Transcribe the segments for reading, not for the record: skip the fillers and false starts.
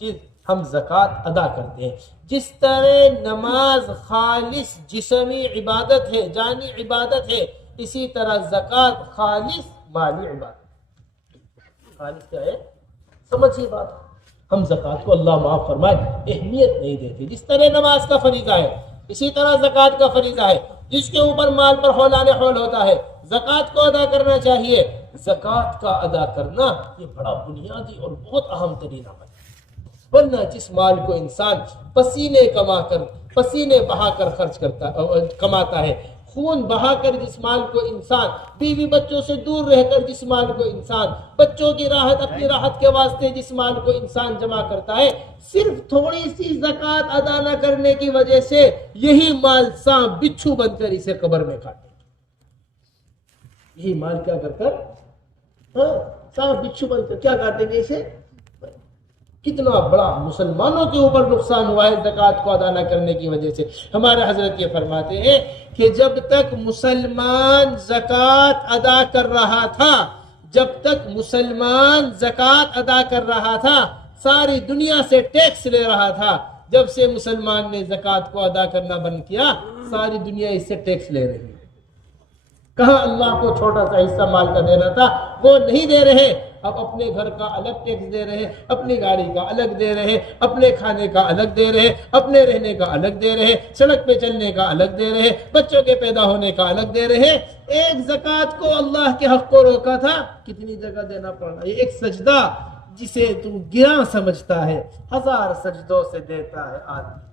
چیز ہم زکوٰۃ ادا کرتے ہیں. جس طرح نماز خالص جسمی عبادت ہے، جانی عبادت ہے، اسی طرح زکوٰۃ خالص مالی عبادت. خالص کیا ہے؟ سمجھیے بات. ہم زکوٰۃ کو اللہ معاف فرمائے اہمیت نہیں دیتے. جس طرح نماز کا فریضہ ہے اسی طرح زکوٰۃ کا فریضہ ہے. جس کے اوپر مال پر حولان حول ہوتا ہے زکوٰۃ کو ادا کرنا چاہیے. زکوٰۃ کا ادا کرنا یہ بڑا بنیادی اور بہت اہم ترین عمل ہے. ورنہ جس مال کو انسان پسینے بہا کر خرچ کماتا ہے، خون بہا کر جس مال کو انسان بیوی بچوں سے دور رہ کر جس مال کو انسان بچوں کی راحت اپنی راحت کے واسطے جس مال کو انسان جمع کرتا ہے، صرف تھوڑی سی زکوٰۃ ادا نہ کرنے کی وجہ سے یہی مال سانپ بچھو بن کر اسے قبر میں کاٹے. یہی مال کیا کر سانپ بچھو بن کر کیا کاٹیں گے اسے. کتنا بڑا مسلمانوں کے اوپر نقصان ہوا ہے زکوٰۃ کو ادا نہ کرنے کی وجہ سے. ہمارے حضرت یہ فرماتے ہیں کہ جب تک مسلمان زکوٰۃ ادا کر رہا تھا ساری دنیا سے ٹیکس لے رہا تھا. جب سے مسلمان نے زکوٰۃ کو ادا کرنا بند کیا ساری دنیا اس سے ٹیکس لے رہی ہے. کہاں اللہ کو چھوٹا سا حصہ مال کا دینا تھا وہ نہیں دے رہے. اب اپنے گھر کا الگ ٹیکس دے رہے، اپنی گاڑی کا الگ دے رہے، اپنے کھانے کا الگ دے رہے، اپنے رہنے کا الگ دے رہے، سڑک پہ چلنے کا الگ دے رہے، بچوں کے پیدا ہونے کا الگ دے رہے. ایک زکوٰۃ کو اللہ کے حق کو روکا تھا کتنی جگہ دینا پڑا. یہ ایک سجدہ جسے تو گراں سمجھتا ہے 1000 سجدوں سے دیتا ہے آدمی.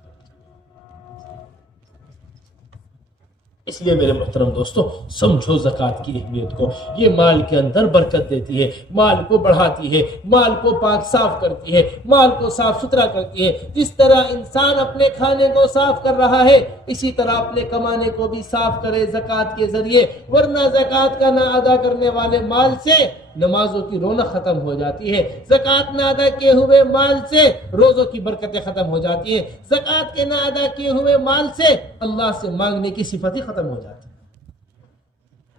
اس لیے میرے محترم دوستو سمجھو زکوٰۃ کی اہمیت کو. یہ مال کے اندر برکت دیتی ہے، مال کو بڑھاتی ہے، مال کو پاک صاف کرتی ہے، مال کو صاف ستھرا کرتی ہے. جس طرح انسان اپنے کھانے کو صاف کر رہا ہے اسی طرح اپنے کمانے کو بھی صاف کرے زکوٰۃ کے ذریعے. ورنہ زکوٰۃ کا نہ ادا کرنے والے مال سے نمازوں کی رونق ختم ہو جاتی ہے. زکوٰۃ نہ ادا کیے ہوئے مال سے روزوں کی برکتیں ختم ہو جاتی ہیں. زکوٰۃ کے نہ ادا کیے ہوئے مال سے اللہ سے مانگنے کی صفت ہی ختم ہو جاتی ہے.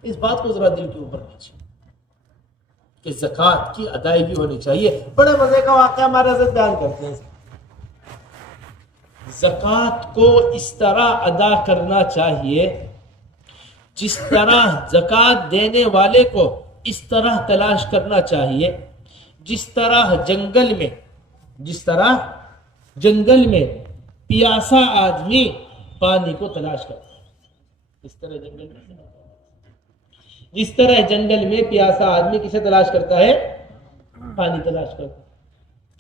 اس بات کو ذرا دل کے اوپر لیجیے کہ زکوٰۃ کی ادائیگی ہونی چاہیے. بڑے مزے کا واقعہ ہمارے حضرت بیان کرتے ہیں. زکوٰۃ کو اس طرح ادا کرنا چاہیے جس طرح زکوٰۃ دینے والے کو اس طرح تلاش کرنا چاہیے جس طرح جنگل میں پیاسا آدمی پانی کو تلاش کرتا ہے. جس طرح جنگل میں پیاسا آدمی کسے تلاش کرتا ہے؟ پانی تلاش کرتا ہے.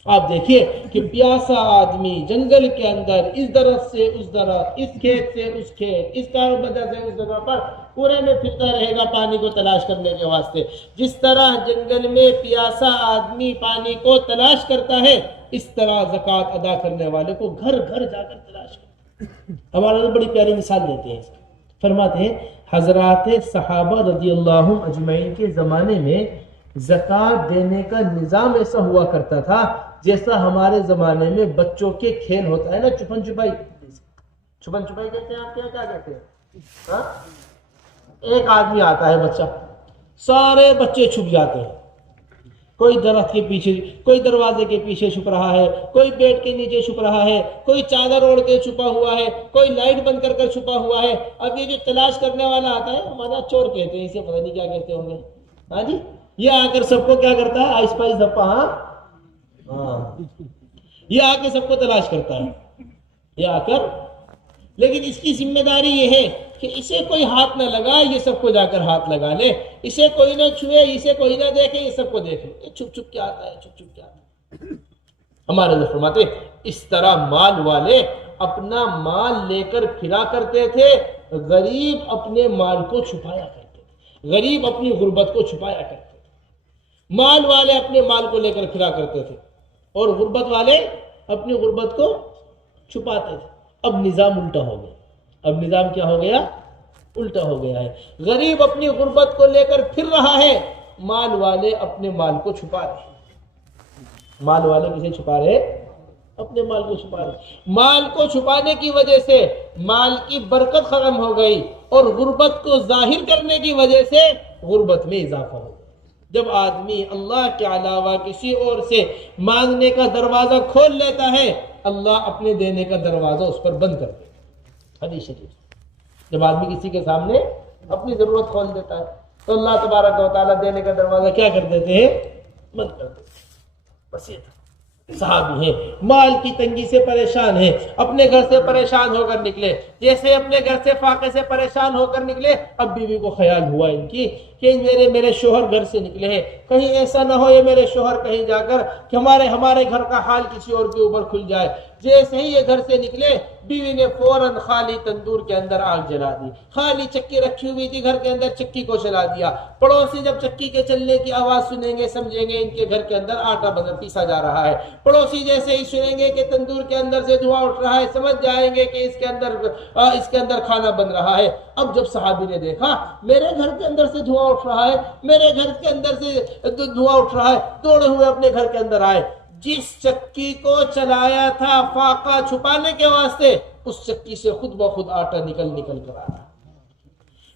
آپ دیکھیے کہ پیاسا آدمی جنگل کے اندر اس درخت سے اس درخت، اس کھیت سے اس کھیت، اس کاروبار سے اس جگہ پر پورے میں پھرتا رہے گا پانی کو تلاش کرنے کے واسطے. جس طرح جنگل میں پیاسا آدمی پانی کو تلاش کرتا ہے اس طرح زکوٰۃ ادا کرنے والے کو گھر گھر جا کر تلاش کرتا ہے. ہمارا بڑی پیاری مثال دیتے ہیں. فرماتے ہیں حضرات صحابہ رضی اللہ اجمعین کے زمانے میں زکوٰۃ دینے کا نظام ایسا ہوا کرتا تھا جیسا ہمارے زمانے میں بچوں کے کھیل ہوتا ہے نا، چھپن چھپائی. چھپن چھپائی کہتے ہیں آپ کے یہاں کیا کہتے ہیں؟ ایک آدمی آتا ہے بچہ، سارے بچے چھپ جاتے ہیں. کوئی درخت کے پیچھے، کوئی دروازے کے پیچھے چھپ رہا ہے، کوئی بیڈ کے نیچے چھپ رہا ہے، کوئی چادر اوڑھ کے چھپا ہوا ہے، کوئی لائٹ بند کر کر چھپا ہوا ہے. اب یہ جو تلاش کرنے والا آتا ہے ہمارا چور کہتے ہیں اسے، پتہ نہیں کیا کہتے ہوں گے. ہاں جی، یہ آ کر سب کو کیا کرتا ہے؟ آئس پائس دھپا. ہاں یہ آ کے سب کو تلاش کرتا ہے. یہ آ کر، لیکن اس کی ذمہ داری یہ ہے کہ اسے کوئی ہاتھ نہ لگائے، یہ سب کو جا کر ہاتھ لگا لے. اسے کوئی نہ چھوئے، اسے کوئی نہ دیکھے، یہ سب کو دیکھے. یہ چھپ چھپ کے آتا ہے، چھپ چھپ کے آتا ہے. ہمارے جو فرماتے اس طرح مال والے اپنا مال لے کر پھرا کرتے تھے، غریب اپنے مال کو چھپایا کرتے تھے، غریب اپنی غربت کو چھپایا کرتے تھے. مال والے اپنے مال کو لے کر پھرا کرتے تھے اور غربت والے اپنی غربت کو چھپاتے تھے. اب نظام الٹا ہو گیا. اب نظام کیا ہو گیا؟ الٹا ہو گیا ہے. غریب اپنی غربت کو لے کر پھر رہا ہے، مال والے اپنے مال کو چھپا رہے ہیں. مال والے کسے چھپا رہے؟ اپنے مال کو چھپا رہے. مال کو چھپانے کی وجہ سے مال کی برکت ختم ہو گئی اور غربت کو ظاہر کرنے کی وجہ سے غربت میں اضافہ ہو گیا. جب آدمی اللہ کے علاوہ کسی اور سے مانگنے کا دروازہ کھول لیتا ہے اللہ اپنے دینے کا دروازہ اس پر بند کر دیتا ہے۔ حدیث شریف، جب آدمی کسی کے سامنے اپنی ضرورت کھول دیتا ہے تو اللہ تبارک و تعالیٰ دینے کا دروازہ کیا کر دیتے ہیں؟ بند کر دیتے ہیں۔ بس یہ تھا۔ صحابی ہیں، مال کی تنگی سے پریشان ہیں، اپنے گھر سے پریشان ہو کر نکلے، جیسے اپنے گھر سے فاقے سے پریشان ہو کر نکلے اب بیوی کو خیال ہوا ان کی کہ میرے شوہر گھر سے نکلے ہیں، کہیں ایسا نہ ہو یہ میرے شوہر کہیں جا کر کہ ہمارے گھر کا حال کسی اور کے اوپر کھل جائے۔ جیسے ہی یہ گھر سے نکلے بیوی نے فوراً خالی تندور کے اندر آگ جلا دی، خالی چکی رکھی ہوئی تھی گھر کے اندر، چکی کو چلا دیا۔ پڑوسی جب چکی کے چلنے کی آواز سنیں گے سمجھیں گے ان کے گھر کے اندر آٹا پیسا جا رہا ہے۔ پڑوسی جیسے ہی سنیں گے کہ تندور کے اندر سے دھواں اٹھ رہا ہے سمجھ جائیں گے کہ اس کے اندر کھانا بن رہا ہے۔ اب جب صحابی نے دیکھا میرے گھر کے اندر سے دھواں اٹھ رہا ہے، میرے گھر کے اندر سے دھواں اٹھ رہا ہے، دوڑے ہوئے اپنے گھر کے اندر آئے۔ جس چکی کو چلایا تھا فاقہ چھپانے کے واسطے اس چکی سے خود بخود آٹا نکل کر آ رہا۔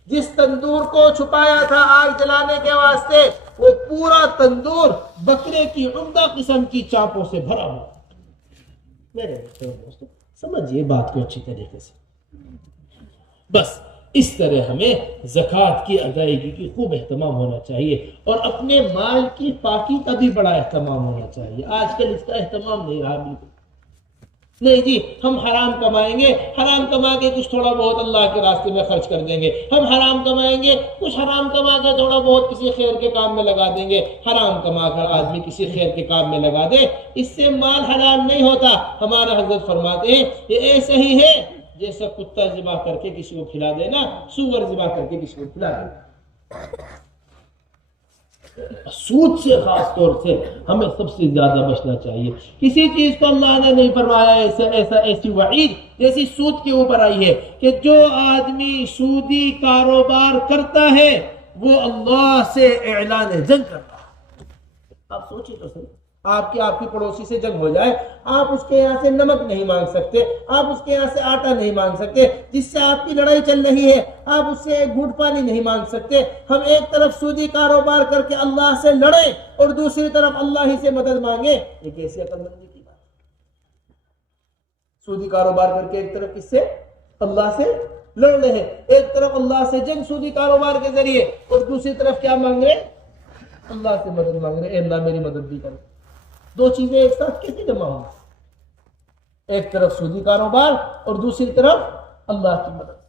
جس تندور کو چھپایا تھا آگ جلانے کے واسطے وہ پورا تندور بکرے کی عمدہ قسم کی چاپوں سے بھرا ہوا۔ میرے دوستو سمجھیے بات کو اچھی طریقے سے۔ بس اس طرح ہمیں زکوٰۃ کی ادائیگی کی خوب اہتمام ہونا چاہیے اور اپنے مال کی پاکی کا بھی بڑا اہتمام ہونا چاہیے۔ آج کل اس کا اہتمام نہیں رہا بالکل۔ نہیں جی ہم حرام کمائیں گے، حرام کما کے کچھ تھوڑا بہت اللہ کے راستے میں خرچ کر دیں گے، ہم حرام کمائیں گے کچھ حرام کما کے تھوڑا بہت کسی خیر کے کام میں لگا دیں گے۔ حرام کما کر آدمی کسی خیر کے کام میں لگا دے اس سے مال حلال نہیں ہوتا۔ ہمارا حضرت فرماتے ہیں یہ ایسے ہی ہے جیسے کتا ذبح کر کے کسی کو کھلا دینا، سور ذبح کر کے کسی کو کھلا دینا۔ سود سے خاص طور سے ہمیں سب سے زیادہ بچنا چاہیے۔ کسی چیز کو اللہ نے نہیں فرمایا ایسی وعید جیسی سود کے اوپر آئی ہے کہ جو آدمی سودی کاروبار کرتا ہے وہ اللہ سے اعلان جنگ کرتا ہے۔ آپ سوچیں تو صحیح، آپ کی پڑوسی سے جنگ ہو جائے، آپ اس کے یہاں سے نمک نہیں مانگ سکتے، آپ اس کے یہاں سے آٹا نہیں مانگ سکتے، جس سے آپ کی لڑائی چل رہی ہے آپ اس سے ایک گھونٹ پانی نہیں مانگ سکتے۔ ہم ایک طرف سودی کاروبار کر کے اللہ سے لڑیں اور دوسری طرف اللہ ہی سے مدد مانگیں، یہ کیسی عقل مندی کی بات؟ سودی کاروبار کر کے ایک طرف کس سے؟ اللہ سے لڑ رہے ہیں، ایک طرف اللہ سے جنگ سودی کاروبار کے ذریعے اور دوسری طرف کیا مانگ رہے؟ اللہ سے مدد مانگ رہے، اے اللہ میری مدد بھی کر۔ دو چیزیں ایک ساتھ کیسے جمع ہوں؟ ایک طرف سودی کاروبار اور دوسری طرف اللہ کی مدد۔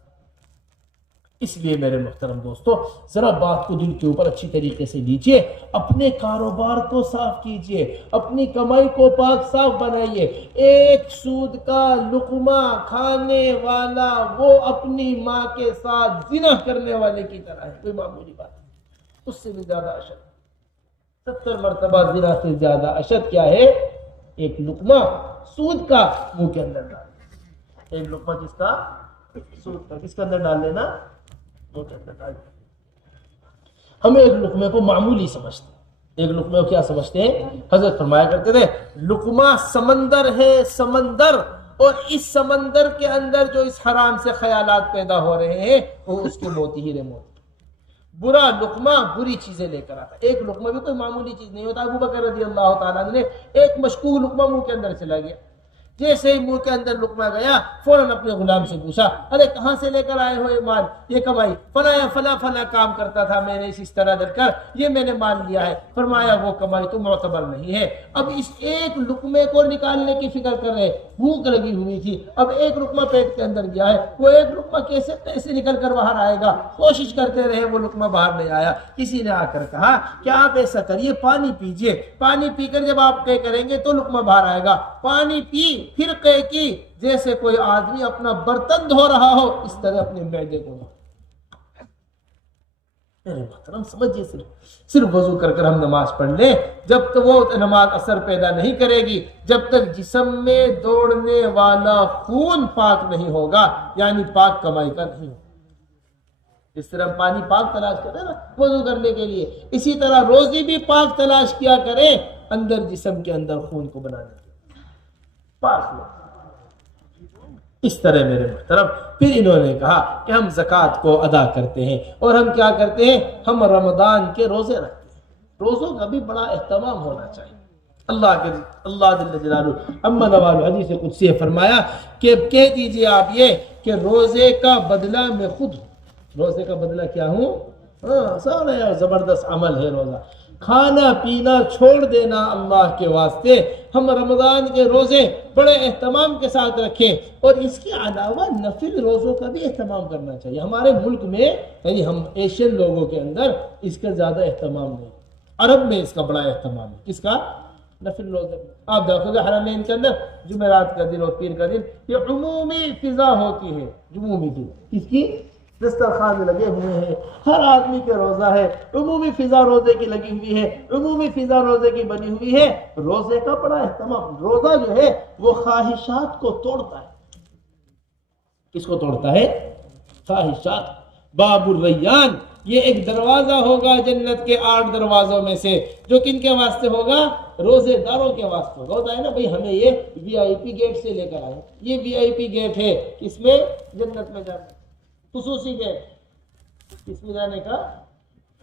اس لیے میرے محترم دوستو ذرا بات کو دل کے اوپر اچھی طریقے سے لیجئے، اپنے کاروبار کو صاف کیجئے، اپنی کمائی کو پاک صاف بنائیے۔ ایک سود کا لقمہ کھانے والا وہ اپنی ماں کے ساتھ زنا کرنے والے کی طرح ہے، کوئی معمولی بات نہیں، اس سے بھی زیادہ اشد، 70 مرتبہ زنا سے زیادہ اشد کیا ہے؟ ایک لقمہ سود کا منہ کے اندر ڈال، ایک لقمہ کس کا؟ سود کا، کس کے اندر ڈال لینا؟ منہ کے اندر ڈال۔ ہمیں ایک لقمے کو معمولی سمجھتے ہیں، ایک لقمے کو کیا سمجھتے ہیں؟ حضرت فرمایا کرتے تھے لقمہ سمندر ہے، سمندر، اور اس سمندر کے اندر جو اس حرام سے خیالات پیدا ہو رہے ہیں وہ اس کے موتی ہی موتی۔ برا لقمہ بری چیزیں لے کر آتا ہے۔ ایک لقمہ بھی کوئی معمولی چیز نہیں ہوتا۔ ابو بکر رضی اللہ تعالیٰ نے ایک مشکوک لقمہ منہ کے اندر چلا گیا، جیسے ہی منہ کے اندر لقمہ گیا فوراً اپنے غلام سے پوچھا ارے کہاں سے لے کر آئے ہو یہ مال، یہ کمائی؟ فلاں کام کرتا تھا میں نے اس طرح در کر یہ میں نے مال لیا ہے۔ فرمایا وہ کمائی تو معتبر نہیں ہے۔ اب اس ایک لقمے کو نکالنے کی فکر کر رہے، بھوک لگی ہوئی تھی، اب ایک لقمہ پیٹ کے اندر گیا ہے، وہ ایک لقمہ کیسے نکل کر باہر آئے گا؟ کوشش کرتے رہے وہ لقمہ باہر نہیں آیا۔ کسی نے آ کر کہا کہ آپ ایسا کریے پانی پیجئے، پانی پی کر جب آپ قے کریں گے تو لقمہ باہر آئے گا۔ پانی پی پھر قے کی، جیسے کوئی آدمی اپنا برتن دھو رہا ہو اس طرح اپنے معدے کو۔ میرے محترم سمجھیے، صرف وضو کر کر ہم نماز پڑھ لیں، جب تک وہ نماز اثر پیدا نہیں کرے گی، جب تک جسم میں دوڑنے والا خون پاک نہیں ہوگا، یعنی پاک کمائی کا نہیں ہوگا۔ اس طرح پانی پاک تلاش کریں نا وضو کرنے کے لیے، اسی طرح روزی بھی پاک تلاش کیا کریں اندر جسم کے اندر خون کو بنانے کے لیے، پاک لو۔ اس طرح میرے محترم پھر انہوں نے کہا کہ ہم زکوٰۃ کو ادا کرتے ہیں، اور ہم کیا کرتے ہیں؟ ہم رمضان کے روزے رکھتے ہیں۔ روزوں کا بھی بڑا اہتمام ہونا چاہیے۔ اللہ جل جلالہ اما نوال حدیث قدسی فرمایا کہ کہہ دیجئے آپ یہ کہ روزے کا بدلہ میں خود ہوں۔ روزے کا بدلہ کیا ہوں؟ سارا زبردست عمل ہے روزہ۔ کھانا پینا چھوڑ دینا اللہ کے واسطے، ہم رمضان کے روزے بڑے اہتمام کے ساتھ رکھیں، اور اس کے علاوہ نفل روزوں کا بھی اہتمام کرنا چاہیے۔ ہمارے ملک میں یعنی ہم ایشین لوگوں کے اندر اس کا زیادہ اہتمام نہیں، عرب میں اس کا بڑا اہتمام ہے۔ کس کا؟ نفل روزے۔ آپ دیکھو گے حرمین کے اندر جمعرات کا دن اور پیر کا دن یہ عمومی فضا ہوتی ہے، عمومی فضا کس کی؟ دسترخوان لگے ہوئے ہیں، ہر آدمی کے روزہ ہے، عمومی فضا روزے کی لگی ہوئی ہے، عمومی فضا روزے کی بنی ہوئی ہے۔ روزے کا بڑا اہتمام۔ روزہ جو ہے وہ خواہشات کو توڑتا ہے۔ کس کو توڑتا ہے؟ خواہشات۔ باب الریان، یہ ایک دروازہ ہوگا جنت کے 8 دروازوں میں سے، جو کن کے واسطے ہوگا؟ روزے داروں کے واسطے ہوگا۔ ہوتا ہے نا بھئی ہمیں یہ VIP گیٹ سے لے کر آئے، یہ VIP گیٹ ہے، اس میں جنت میں جانا، خصوصی گیٹ کس میں جانے کا؟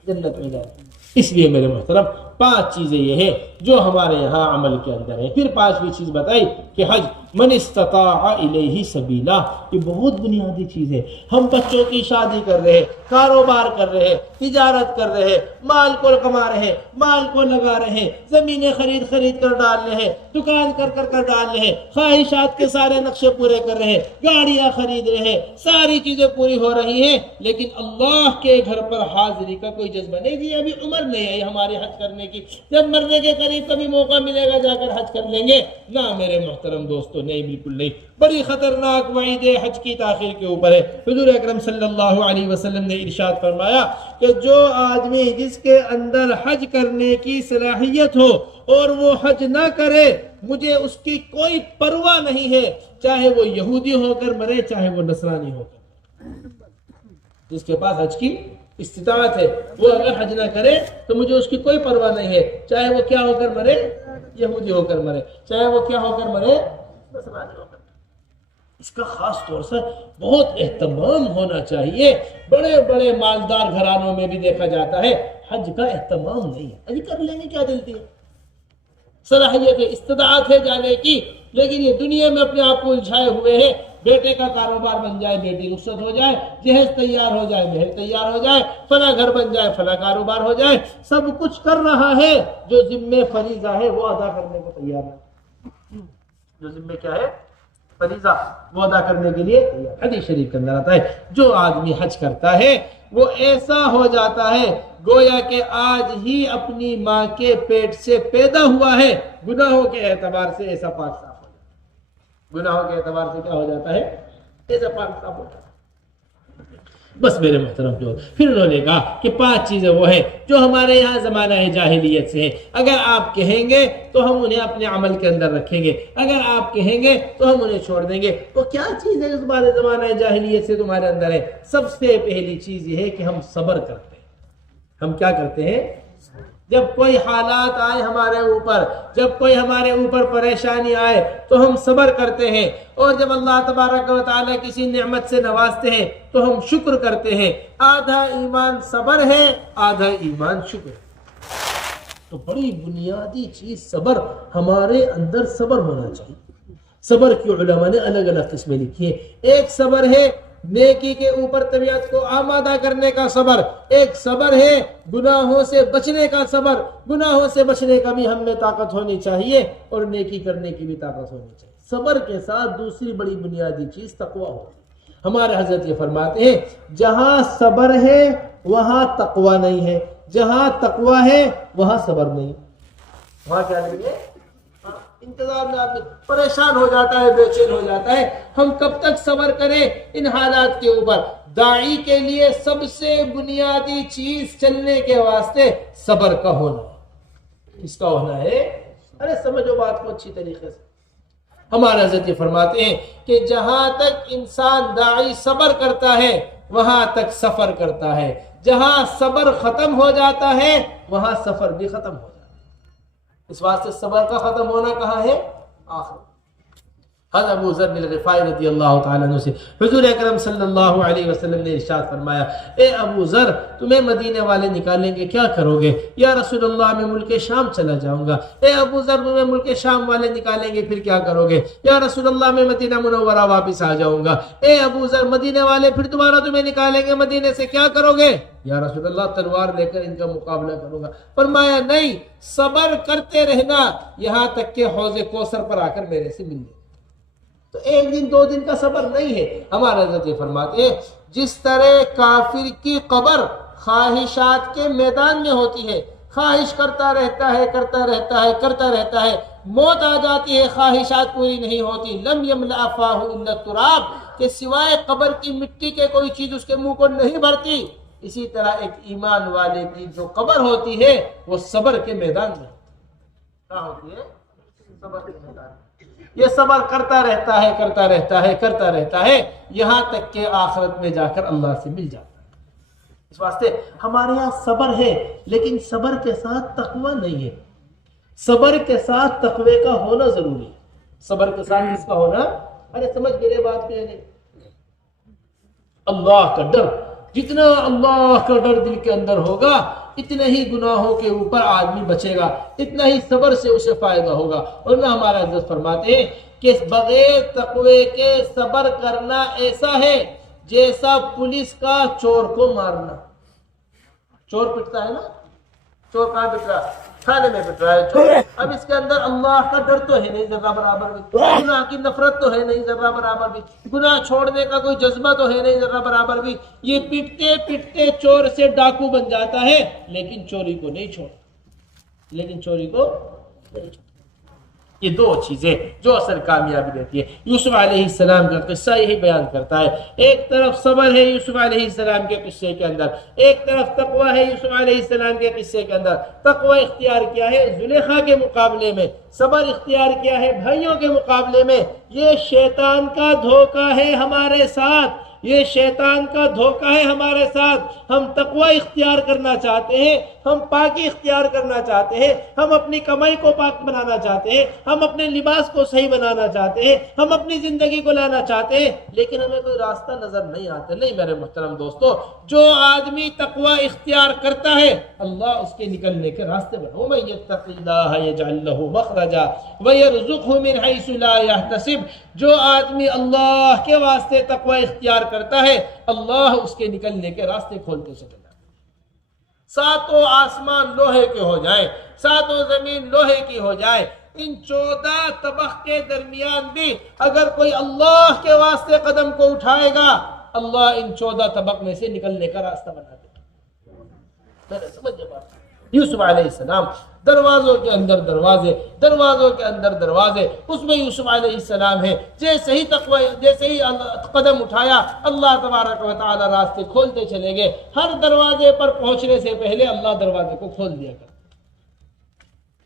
جنت میں جانے۔ اس لیے میرے محترم 5 چیزیں یہ ہیں جو ہمارے یہاں عمل کے اندر ہے۔ پھر 5ویں چیز بتائی کہ حج من استطاع الیہ سبیلا، یہ بہت بنیادی چیز ہے۔ ہم بچوں کی شادی کر رہے ہیں، کاروبار کر رہے ہیں، تجارت کر رہے ہیں، مال کو کما رہے ہیں، مال کو لگا رہے ہیں، زمینیں خرید کر ڈال رہے ہیں، دکان کر ڈال رہے ہیں، خواہشات کے سارے نقشے پورے کر رہے ہیں، گاڑیاں خرید رہے ہیں، ساری چیزیں پوری ہو رہی ہیں، لیکن اللہ کے گھر پر حاضری کا کوئی جذبہ نہیں دیا۔ ابھی عمر نہیں ہے ہمارے حج کرنے کی، جب مرنے کے قریب کبھی موقع ملے گا جا کر حج کر لیں گے۔ نہ میرے محترم دوستو، نہیں، بالکل نہیں۔ بڑی خطرناک وعید حج کی تاخیر کے اوپر ہے۔ حضور اکرم صلی اللہ علیہ وسلم نے ارشاد فرمایا کہ جو آدمی جس کے اندر حج کرنے کی صلاحیت ہو اور وہ حج نہ کرے، مجھے اس کی کوئی پرواہ نہیں ہے، چاہے وہ یہودی ہو کر مرے، چاہے وہ نصرانی ہو کر۔ جس کے پاس حج کی استطاعت ہے وہ اگر حج نہ کرے تو مجھے اس کی کوئی پرواہ نہیں ہے، چاہے وہ کیا ہو کر مرے؟ یہودی ہو کر مرے، چاہے وہ کیا ہو کر مرے؟ نصرانی ہو کر۔ اس کا خاص طور سے بہت اہتمام ہونا چاہیے۔ بڑے بڑے مالدار گھرانوں میں بھی دیکھا جاتا ہے حج کا اہتمام نہیں ہے۔ حج کر لینے کیا دلتی ہے، صلاحیت ہے، استطاعت ہے جانے کی، لیکن یہ دنیا میں اپنے آپ کو الجھائے ہوئے ہیں۔ بیٹے کا کاروبار بن جائے، بیٹی رخصت ہو جائے، جہیز تیار ہو جائے، محل تیار ہو جائے، فلاں گھر بن جائے، فلاں کاروبار ہو جائے، سب کچھ کر رہا ہے، جو ذمہ فریضہ ہے وہ ادا کرنے کو تیار ہے۔ جو ذمہ کیا ہے؟ فریضہ، وہ ادا کرنے کے لیے تیار۔ حدیث شریف کے اندر آتا ہے جو آدمی حج کرتا ہے وہ ایسا ہو جاتا ہے گویا کہ آج ہی اپنی ماں کے پیٹ سے پیدا ہوا ہے۔ گناہوں کے اعتبار سے ایسا پاک صاف ہو جاتا ہے۔ گناہوں کے اعتبار سے کیا ہو جاتا ہے؟ ایسا پاک صاف ہو جاتا ہے۔ بس میرے محترم جو پھر انہوں نے کہا کہ 5 چیزیں وہ ہیں جو ہمارے یہاں زمانہ جاہلیت سے ہیں، اگر آپ کہیں گے تو ہم انہیں اپنے عمل کے اندر رکھیں گے، اگر آپ کہیں گے تو ہم انہیں چھوڑ دیں گے۔ وہ کیا چیز ہے جو تمہارے زمانہ جاہلیت سے تمہارے اندر ہے؟ سب سے پہلی چیز یہ ہے کہ ہم صبر کرتے ہیں۔ ہم کیا کرتے ہیں؟ جب کوئی حالات آئے ہمارے اوپر، جب کوئی ہمارے اوپر پریشانی آئے تو ہم صبر کرتے ہیں، اور جب اللہ تبارک و تعالیٰ کسی نعمت سے نوازتے ہیں تو ہم شکر کرتے ہیں۔ آدھا ایمان صبر ہے، آدھا ایمان شکر ہے۔ تو بڑی بنیادی چیز صبر، ہمارے اندر صبر ہونا چاہیے۔ صبر کی علماء نے الگ الگ قسمیں لکھی ہیں۔ ایک صبر ہے نیکی کے اوپر طبیعت کو آمادہ کرنے کا صبر، ایک صبر ہے گناہوں سے بچنے کا صبر۔ گناہوں سے بچنے کا بھی ہم میں طاقت ہونی چاہیے اور نیکی کرنے کی بھی طاقت ہونی چاہیے۔ صبر کے ساتھ دوسری بڑی بنیادی چیز تقویٰ ہوتی ہے۔ ہمارے حضرت یہ فرماتے ہیں جہاں صبر ہے وہاں تقویٰ نہیں ہے، جہاں تقویٰ ہے وہاں صبر نہیں۔ وہاں کیا نہیں ہے؟ انتظار میں آدمی پریشان ہو جاتا ہے، بے چین ہو جاتا ہے۔ ہم کب تک صبر کریں ان حالات کے اوپر؟ داعی کے لیے سب سے بنیادی چیز چلنے کے واسطے صبر کا ہونا ہے۔ کس کا ہونا ہے؟ ارے سمجھو بات کو اچھی طریقے سے۔ ہمارے حضرت یہ فرماتے ہیں کہ جہاں تک انسان داعی صبر کرتا ہے وہاں تک سفر کرتا ہے، جہاں صبر ختم ہو جاتا ہے وہاں سفر بھی ختم ہو جاتا ہے۔ اس واسطے صبر کا ختم ہونا کہاں ہے؟ آخر۔ حضرت ابو ذر الغفاری رضی اللہ تعالیٰ عنہ سے حضور اکرم صلی اللہ علیہ وسلم نے ارشاد فرمایا، اے ابو ذر تمہیں مدینے والے نکالیں گے کیا کرو گے؟ یا رسول اللہ میں ملک شام چلا جاؤں گا۔ اے ابو ذر تمہیں ملک شام والے نکالیں گے پھر کیا کرو گے؟ یا رسول اللہ میں مدینہ منورہ واپس آ جاؤں گا۔ اے ابو ذر مدینے والے پھر دوبارہ تمہیں نکالیں گے مدینے سے، کیا کرو گے؟ یا رسول اللہ تلوار لے کر ان کا مقابلہ کروں گا۔ فرمایا نہیں، صبر کرتے رہنا یہاں تک کہ حوض کوثر پر آ کر میرے سے مل لے۔ تو ایک دن دو دن کا صبر نہیں ہے۔ ہمارے حضرت یہ فرماتے ہیں جس طرح کافر کی قبر خواہشات کے میدان میں ہوتی ہے، خواہش کرتا رہتا ہے کرتا رہتا ہے کرتا رہتا ہے، موت آ جاتی ہے، خواہشات پوری نہیں ہوتی، لم یملأ فاہ الا التراب، کہ سوائے قبر کی مٹی کے کوئی چیز اس کے منہ کو نہیں بھرتی۔ اسی طرح ایک ایمان والے کی جو قبر ہوتی ہے وہ صبر کے میدان میں کیا ہوتی ہے؟ صبر کے میدان میں۔ یہ صبر کرتا رہتا ہے کرتا رہتا ہے کرتا رہتا ہے یہاں تک کہ آخرت میں جا کر اللہ سے مل جاتا ہے۔ اس واسطے ہمارے یہاں صبر ہے لیکن صبر کے ساتھ تقوی نہیں ہے۔ صبر کے ساتھ تقوی کا ہونا ضروری ہے۔ صبر کے ساتھ کس کا ہونا؟ ارے سمجھ میرے بات پہ نہیں، اللہ کا ڈر۔ جتنا اللہ کا ڈر دل کے اندر ہوگا اتنے ہی گناہوں کے اوپر آدمی بچے گا، اتنا ہی صبر سے اسے فائدہ ہوگا۔ اور نہ ہمارا حضرت فرماتے ہیں کہ بغیر تقوی کے صبر کرنا ایسا ہے جیسا پولیس کا چور کو مارنا۔ چور پٹتا ہے نا، چور کہاں پٹ رہا ہے؟ تھانے میں پٹ رہا ہے چور۔ اب اس کے اندر اللہ کا ڈر تو ہے نہیں ذرہ برابر بھی، گناہ کی نفرت تو ہے نہیں ذرہ برابر بھی، گناہ چھوڑنے کا کوئی جذبہ تو ہے نہیں ذرہ برابر بھی۔ یہ پٹتے پٹتے چور سے ڈاکو بن جاتا ہے لیکن چوری کو نہیں چھوڑتا، لیکن چوری کو نہیں چھوڑتا۔ یہ دو چیزیں جو اصل کامیابی دیتی ہے۔ یوسف علیہ السلام کا قصہ یہی بیان کرتا ہے۔ ایک طرف صبر ہے یوسف علیہ السلام کے قصے کے اندر، ایک طرف تقوی ہے یوسف علیہ السلام کے قصے کے اندر۔ تقوی اختیار کیا ہے زلیخا کے مقابلے میں، صبر اختیار کیا ہے بھائیوں کے مقابلے میں۔ یہ شیطان کا دھوکہ ہے ہمارے ساتھ، یہ شیطان کا دھوکہ ہے ہمارے ساتھ۔ ہم تقوی اختیار کرنا چاہتے ہیں، ہم پاکی اختیار کرنا چاہتے ہیں، ہم اپنی کمائی کو پاک بنانا چاہتے ہیں، ہم اپنے لباس کو صحیح بنانا چاہتے ہیں، ہم اپنی زندگی کو لانا چاہتے ہیں، لیکن ہمیں کوئی راستہ نظر نہیں آتا۔ نہیں میرے محترم دوستو، جو آدمی تقوی اختیار کرتا ہے اللہ اس کے نکلنے کے راستے بنا۔ وَمَن يَتَّقِ اللَّهَ يَجْعَل لَّهُ مَخْرَجًا وَيَرْزُقْهُ مِنْ حَيْثُ لَا يَحْتَسِبُ۔ جو آدمی اللہ کے واسطے تقوی اختیار کرتا ہے اللہ اس کے نکلنے کے راستے کھولتے چلے جاتے ہیں۔ ساتوں آسمان لوہے کے ہو جائیں، ساتوں زمین لوہے کی ہو جائے، ان 14 طبق کے درمیان بھی اگر کوئی اللہ کے واسطے قدم کو اٹھائے گا اللہ ان 14 طبق میں سے نکلنے کا راستہ بنا دے گا۔ سمجھے بات؟ یوسف علیہ السلام دروازوں کے اندر دروازے، دروازوں کے اندر دروازے، اس میں یوسف علیہ السلام ہے۔ جیسے ہی تقوی، جیسے ہی قدم اٹھایا اللہ تبارک و تعالی راستے کھولتے چلے گئے۔ ہر دروازے پر پہنچنے سے پہلے اللہ دروازے کو کھول دیا کرتا۔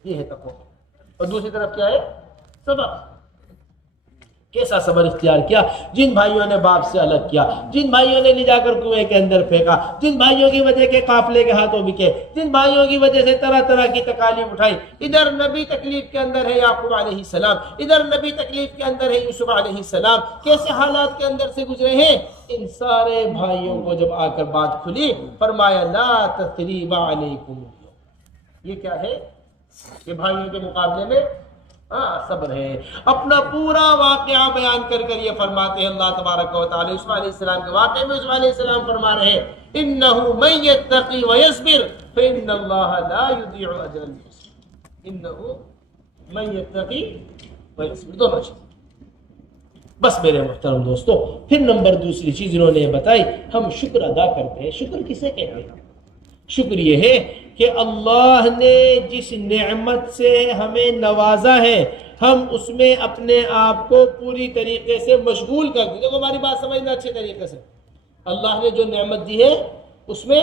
یہ ہے تقوی۔ اور دوسری طرف کیا ہے؟ صبر۔ کیسا صبر اختیار کیا؟ جن بھائیوں نے باپ سے الگ کیا، جن بھائیوں نے لے جا کر کنویں کے اندر پھینکا، جن بھائیوں کی وجہ کے قافلے کے ہاتھوں بکے، جن بھائیوں کی وجہ سے طرح طرح کی تکالیف اٹھائی۔ ادھر نبی تکلیف کے اندر ہے یعقوب علیہ السلام، ادھر نبی تکلیف کے اندر ہے یوسف علیہ السلام۔ کیسے حالات کے اندر سے گزرے ہیں؟ ان سارے بھائیوں کو جب آ کر بات کھلی فرمایا لا تثریب علیکم۔ یہ کیا ہے؟ یہ بھائیوں کے مقابلے میں صبر ہے۔ اپنا پورا واقعہ بیان کر کر یہ فرماتے ہیں اللہ تبارک و تعالی یوسف علیہ السلام کے واقعے میں یوسف علیہ السلام فرما رہے ہیں انہ من یتقی ویصبر فإن اللہ لا یضیع اجر المحسنین۔ انہ من یتقی ویصبر، دونوں چیز۔ بس میرے محترم دوستو، پھر نمبر دوسری چیز انہوں نے یہ بتائی، ہم شکر ادا کرتے ہیں۔ شکر کسے کہتے ہیں؟ شکر یہ ہے کہ اللہ نے جس نعمت سے ہمیں نوازا ہے ہم اس میں اپنے آپ کو پوری طریقے سے مشغول کر دیں۔ دیکھو ہماری بات سمجھنا اچھے طریقے سے، اللہ نے جو نعمت دی ہے اس میں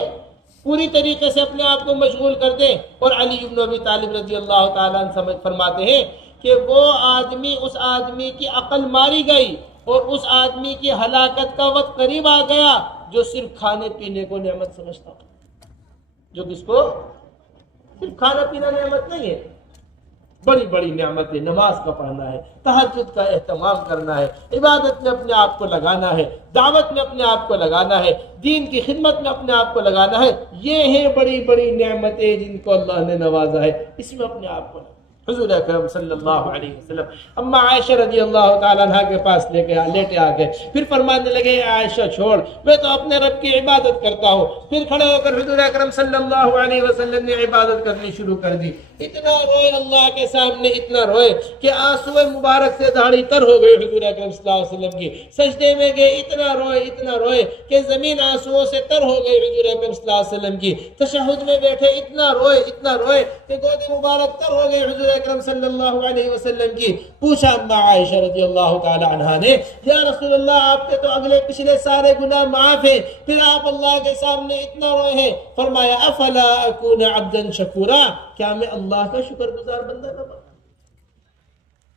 پوری طریقے سے اپنے آپ کو مشغول کر دیں۔ اور علی بن ابی طالب رضی اللہ تعالیٰ عنہ فرماتے ہیں کہ وہ آدمی، اس آدمی کی عقل ماری گئی اور اس آدمی کی ہلاکت کا وقت قریب آ گیا جو صرف کھانے پینے کو نعمت سمجھتا ہو۔ جو کس کو؟ صرف کھانا پینا نعمت نہیں ہے، بڑی بڑی نعمتیں، نماز کا پڑھنا ہے، تہجد کا اہتمام کرنا ہے، عبادت میں اپنے آپ کو لگانا ہے، دعوت میں اپنے آپ کو لگانا ہے، دین کی خدمت میں اپنے آپ کو لگانا ہے، یہ ہیں بڑی بڑی نعمتیں جن کو اللہ نے نوازا ہے، اس میں اپنے آپ کو لگانا۔ حضور اکرم صلی اللہ علیہ وسلم اما عائشہ رضی اللہ تعالیٰ عنہ کے پاس لیٹے آ گئے، پھر فرمانے لگے عائشہ چھوڑ، میں تو اپنے رب کی عبادت کرتا ہوں۔ پھر کھڑے ہو کر حضور اکرم صلی اللہ علیہ وسلم نے عبادت کرنی شروع کر دی، اتنا روئے اللہ کے سامنے، اتنا روئے کہ آنسو مبارک سے داڑھی تر ہو گئی حضور اکرم صلی اللہ علیہ وسلم کی۔ سجدے میں گئے، اتنا روئے کہ زمین آنسوؤں سے تر ہو گئی حضور اکرم صلی اللہ علیہ وسلم کی۔ تشہد میں بیٹھے، اتنا روئے کہ گود مبارک تر ہو گئی حضور اکرم صلی اللہ علیہ وسلم کی۔ پوچھا اما عائشہ رضی اللہ تعالی عنہا نے، یا رسول اللہ آپ کے تو اگلے پچھلے سارے گناہ معاف ہیں، پھر آپ اللہ کے سامنے اتنا روئے ہیں؟ فرمایا افلا اکون عبدا شکورا، کیا میں اللہ کا شکر گزار بندہ نہ بنوں؟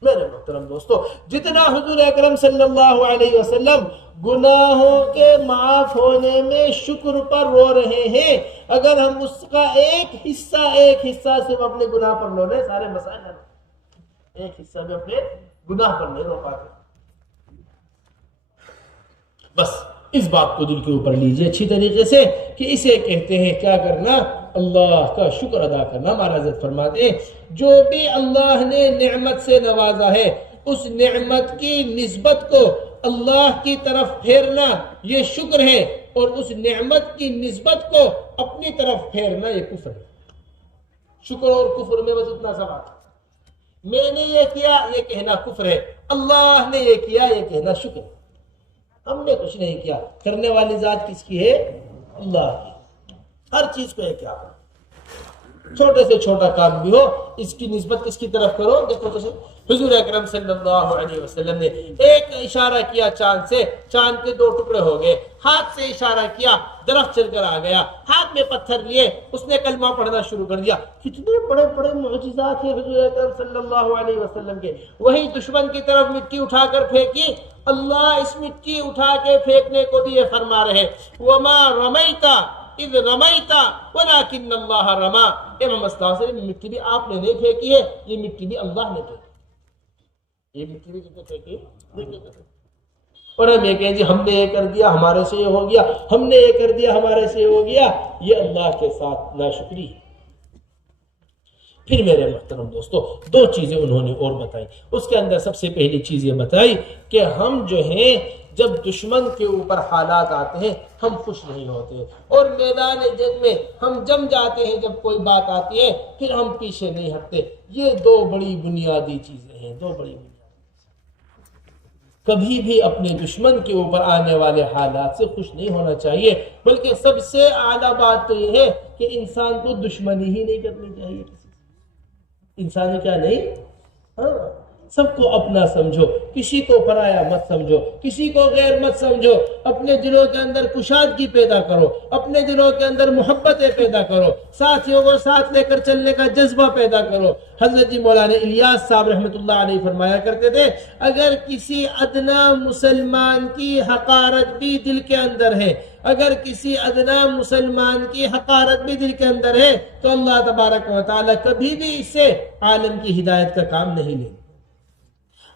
میرے محترم دوستو، جتنا حضور اکرم صلی اللہ علیہ وسلم گناہوں کے معاف ہونے میں شکر پر رو رہے ہیں، اگر ہم اس کا ایک حصہ صرف اپنے گناہ پر رو لیں، سارے مسائل حل، ایک حصہ بھی اپنے گناہ پر نہیں رو پاتے۔ بس اس بات کو دل کے اوپر لیجئے اچھی طریقے سے کہ اسے کہتے ہیں کیا کرنا؟ اللہ کا شکر ادا کرنا۔ ہمارا حضرت فرماتے ہیں جو بھی اللہ نے نعمت سے نوازا ہے، اس نعمت کی نسبت کو اللہ کی طرف پھیرنا یہ شکر ہے، اور اس نعمت کی نسبت کو اپنی طرف پھیرنا یہ کفر ہے۔ شکر اور کفر میں بس اتنا سا بات، میں نے یہ کیا یہ کہنا کفر ہے، اللہ نے یہ کیا یہ کہنا شکر ہے۔ ہم نے کچھ نہیں کیا، کرنے والی ذات کس کی ہے؟ اللہ کی۔ ہر چیز کو ایک کیا کرو، چھوٹے سے چھوٹا کام بھی ہو، اس کی نسبت کس کی طرف کرو؟ دیکھو تو حضور اکرم صلی اللہ علیہ وسلم نے ایک اشارہ کیا چاند سے، چاند کے 2 ٹکڑے ہو گئے، ہاتھ سے اشارہ کیا، درخت چل کر آ گیا، ہاتھ میں پتھر لیے، اس نے کلمہ پڑھنا شروع کر دیا۔ کتنے بڑے بڑے معجزات ہیں حضور اکرم صلی اللہ علیہ وسلم کے۔ وہی دشمن کی طرف مٹی اٹھا کر پھینکی، اللہ اس مٹی اٹھا کے پھینکنے کو بھی یہ فرما رہے، وما رمیتا اذ رمیتا ولکن اللہ رما۔ امام استاذ نے مٹی بھی آپ نے نہیں پھینکی ہے، یہ مٹی بھی اللہ نے پھینکی، یہ مٹی بھی کتنے پھینکی؟ اور ہم یہ کہیں جی ہم نے یہ کر دیا ہمارے سے یہ ہو گیا، ہم نے یہ کر دیا ہمارے سے یہ ہو گیا، یہ اللہ کے ساتھ ناشکری ہے۔ پھر میرے محترم دوستو 2 چیزیں انہوں نے اور بتائی، اس کے اندر سب سے پہلی چیز یہ بتائی کہ ہم جو ہیں جب دشمن کے اوپر حالات آتے ہیں ہم خوش نہیں ہوتے، اور میدان جنگ میں ہم جم جاتے ہیں، جب کوئی بات آتی ہے پھر ہم پیچھے نہیں ہٹتے۔ یہ 2 بڑی بنیادی چیزیں ہیں، 2 بڑی بنیادی۔ کبھی بھی اپنے دشمن کے اوپر آنے والے حالات سے خوش نہیں ہونا چاہیے، بلکہ سب سے اعلیٰ بات تو یہ ہے کہ انسان کو دشمنی ہی نہیں کرنی چاہیے کسی سے۔ انسان کیا نہیں، سب کو اپنا سمجھو، کسی کو پرایا مت سمجھو، کسی کو غیر مت سمجھو، اپنے دلوں کے اندر کشادگی پیدا کرو، اپنے دلوں کے اندر محبتیں پیدا کرو، ساتھیوں کو ساتھ لے کر چلنے کا جذبہ پیدا کرو۔ حضرت مولانا الیاس صاحب رحمۃ اللہ علیہ فرمایا کرتے تھے، اگر کسی ادنا مسلمان کی حقارت بھی دل کے اندر ہے، اگر کسی ادنا مسلمان کی حقارت بھی دل کے اندر ہے تو اللہ تبارک و تعالیٰ کبھی بھی اس سے عالم کی ہدایت کا کام نہیں لے۔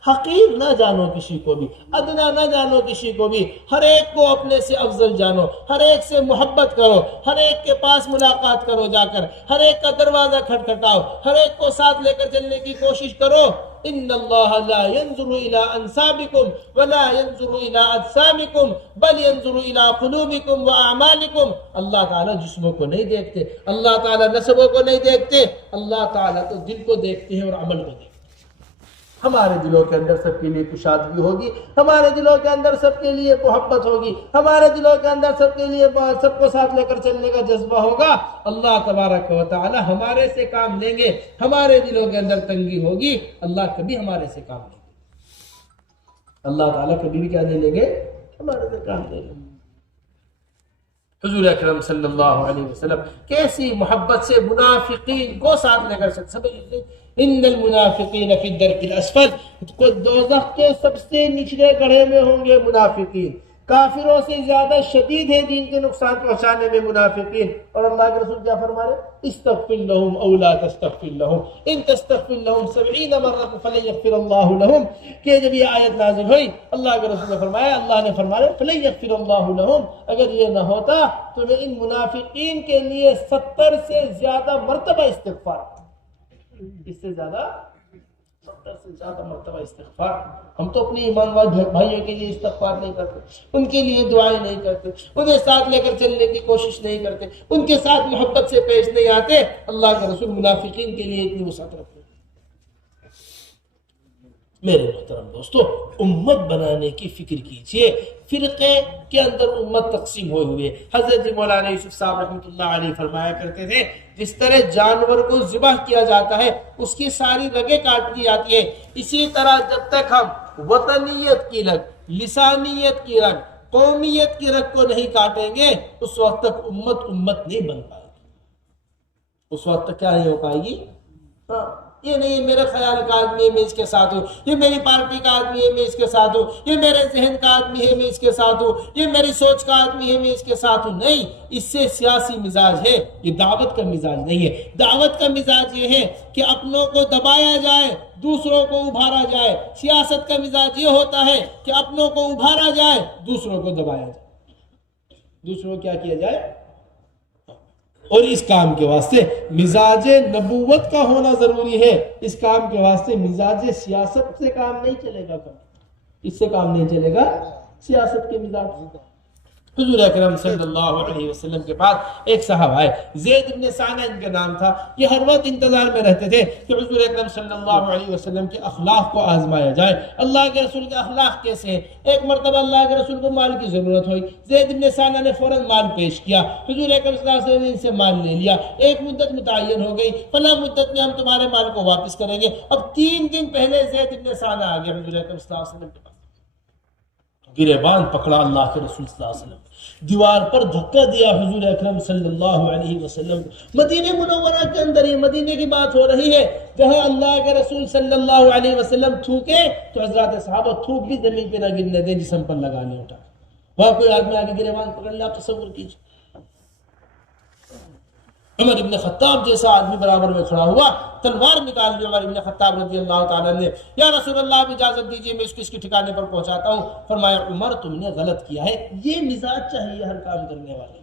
حقیر نہ جانو کسی کو بھی، ادنا نہ جانو کسی کو بھی، ہر ایک کو اپنے سے افضل جانو، ہر ایک سے محبت کرو، ہر ایک کے پاس ملاقات کرو، جا کر ہر ایک کا دروازہ کھٹکھٹاؤ، ہر ایک کو ساتھ لے کر چلنے کی کوشش کرو۔ ان اللہ لا ينظر الى انسابکم ولا ينظر الى اجسامکم بل ينظر الى قلوبکم واعمالکم۔ اللہ تعالیٰ جسموں کو نہیں دیکھتے، اللہ تعالیٰ نسبوں کو نہیں دیکھتے، اللہ تعالیٰ تو دل کو دیکھتے ہیں اور عمل کو دیکھتے ہیں۔ ہمارے دلوں کے اندر سب کے لیے کشادگی ہوگی، ہمارے دلوں کے اندر سب کے لیے محبت ہوگی، ہمارے دلوں کے اندر سب کے لیے سب کو ساتھ لے کر چلنے کا جذبہ ہوگا، اللہ تبارک و تعالی ہمارے سے کام لیں گے۔ ہمارے دلوں کے اندر تنگی ہوگی، اللہ کبھی ہمارے سے کام لیں گے، اللہ تعالیٰ کبھی بھی کیا نہیں لیں گے؟ ہمارے سے کام لیں گے۔ حضور اکرم صلی اللہ علیہ وسلم کیسی محبت سے منافقین کو ساتھ لے کر سکتے، ان المنافقین فی الدرک الاسفل، دوزخ کے سب سے نچلے گڑھے میں ہوں گے منافقین۔ کافروں سے زیادہ شدید ہے دین کے نقصان پہنچانے میں منافقین. اور اللہ کے رسول کیا فرما رہے؟ استغفر لهم او لا تستغفر لهم ان تستغفر لهم 70 مرة فلن يغفر الله لهم. کہ جب یہ آیت نازل ہوئی اللہ کے رسول نے فرمایا، اللہ نے فرمایا فلن يغفر الله لهم، اگر یہ نہ ہوتا تو میں ان منافقین کے لیے 70 سے زیادہ مرتبہ استغفار، اس سے زیادہ 70 سے زیادہ مرتبہ استغفار. ہم تو اپنے ایمان والے بھائیوں کے لیے استغفار نہیں کرتے، ان کے لیے دعائیں نہیں کرتے، انہیں ساتھ لے کر چلنے کی کوشش نہیں کرتے، ان کے ساتھ محبت سے پیش نہیں آتے. اللہ کے رسول منافقین کے لیے اتنی وسعت رکھتے. میرے محترم دوستو، امت بنانے کی فکر کیجئے. فرقے کے اندر امت تقسیم ہوئے ہوئے. حضرت مولانا یوسف صاحب رحمۃ اللہ علیہ فرمایا کرتے تھے جس طرح جانور کو ذبح کیا جاتا ہے اس کی ساری رگیں کاٹ دی جاتی ہے، اسی طرح جب تک ہم وطنیت کی رگ، لسانیت کی رگ، قومیت کی رگ کو نہیں کاٹیں گے اس وقت تک امت نہیں بن پائے گی. اس وقت تک کیا نہیں ہو پائے گی؟ یہ نہیں میرے خیال کا آدمی ہے میں اس کے ساتھ ہوں، یہ میری پارٹی کا آدمی ہے میں اس کے ساتھ ہوں، یہ میرے ذہن کا آدمی ہے میں اس کے ساتھ ہوں، یہ میری سوچ کا آدمی ہے میں اس کے ساتھ ہوں. نہیں، اس سے سیاسی مزاج ہے، یہ دعوت کا مزاج نہیں ہے. دعوت کا مزاج یہ ہے کہ اپنوں کو دبایا جائے، دوسروں کو ابھارا جائے. سیاست کا مزاج یہ ہوتا ہے کہ اپنوں کو ابھارا جائے، دوسروں کو دبایا جائے، دوسروں کو کیا کیا جائے. اور اس کام کے واسطے مزاج نبوت کا ہونا ضروری ہے. اس کام کے واسطے مزاج سیاست سے کام نہیں چلے گا. اس سے کام نہیں چلے گا سیاست کے مزاج. حضور اکرم صلی اللہ علیہ وسلم کے پاس ایک صحابہ آئے، زید بن ثانہ ان کا نام تھا. یہ ہر وقت انتظار میں رہتے تھے کہ حضور اکرم صلی اللہ علیہ وسلم کے اخلاق کو آزمایا جائے. اللہ کے رسول کے اخلاق کیسے ہیں؟ ایک مرتبہ اللہ کے رسول کو مال کی ضرورت ہوئی، زید بن ثانہ نے فوراً مال پیش کیا. حضور اکرم صلی اللہ علیہ وسلم نے ان سے مال لے لیا. ایک مدت متعین ہو گئی، فلاں مدت میں ہم تمہارے مال کو واپس کریں گے. اب 3 دن پہلے زید بن ثانہ آ گیا حضور اکرم صلی اللہ علیہ وسلم کے پاس. گریبان پکڑا اللہ کے رسول صلی اللہ علیہ وسلم، دیوار پر دھکا دیا حضور اکرم صلی اللہ علیہ وسلم. مدینہ منورہ کے اندر، یہ مدینے کی بات ہو رہی ہے جہاں اللہ کے رسول صلی اللہ علیہ وسلم تھوکے تو حضرات صحابہ تھوک بھی زمین پہ نہ گرنے دیں، جسم پر لگانے اٹھا. وہاں کوئی آدمی آگے گریبان پکڑ لیا. آپ تصور کیجیے عمر ابن خطاب جیسا آدمی برابر میں کھڑا ہوا، تلوار نکال لی عمر ابن خطاب رضی اللہ تعالیٰ نے. یا رسول اللہ آپ اجازت دیجئے میں اس کے ٹھکانے پر پہنچاتا ہوں. فرمایا عمر تم نے غلط کیا ہے. یہ مزاج چاہیے ہر کام کرنے والے.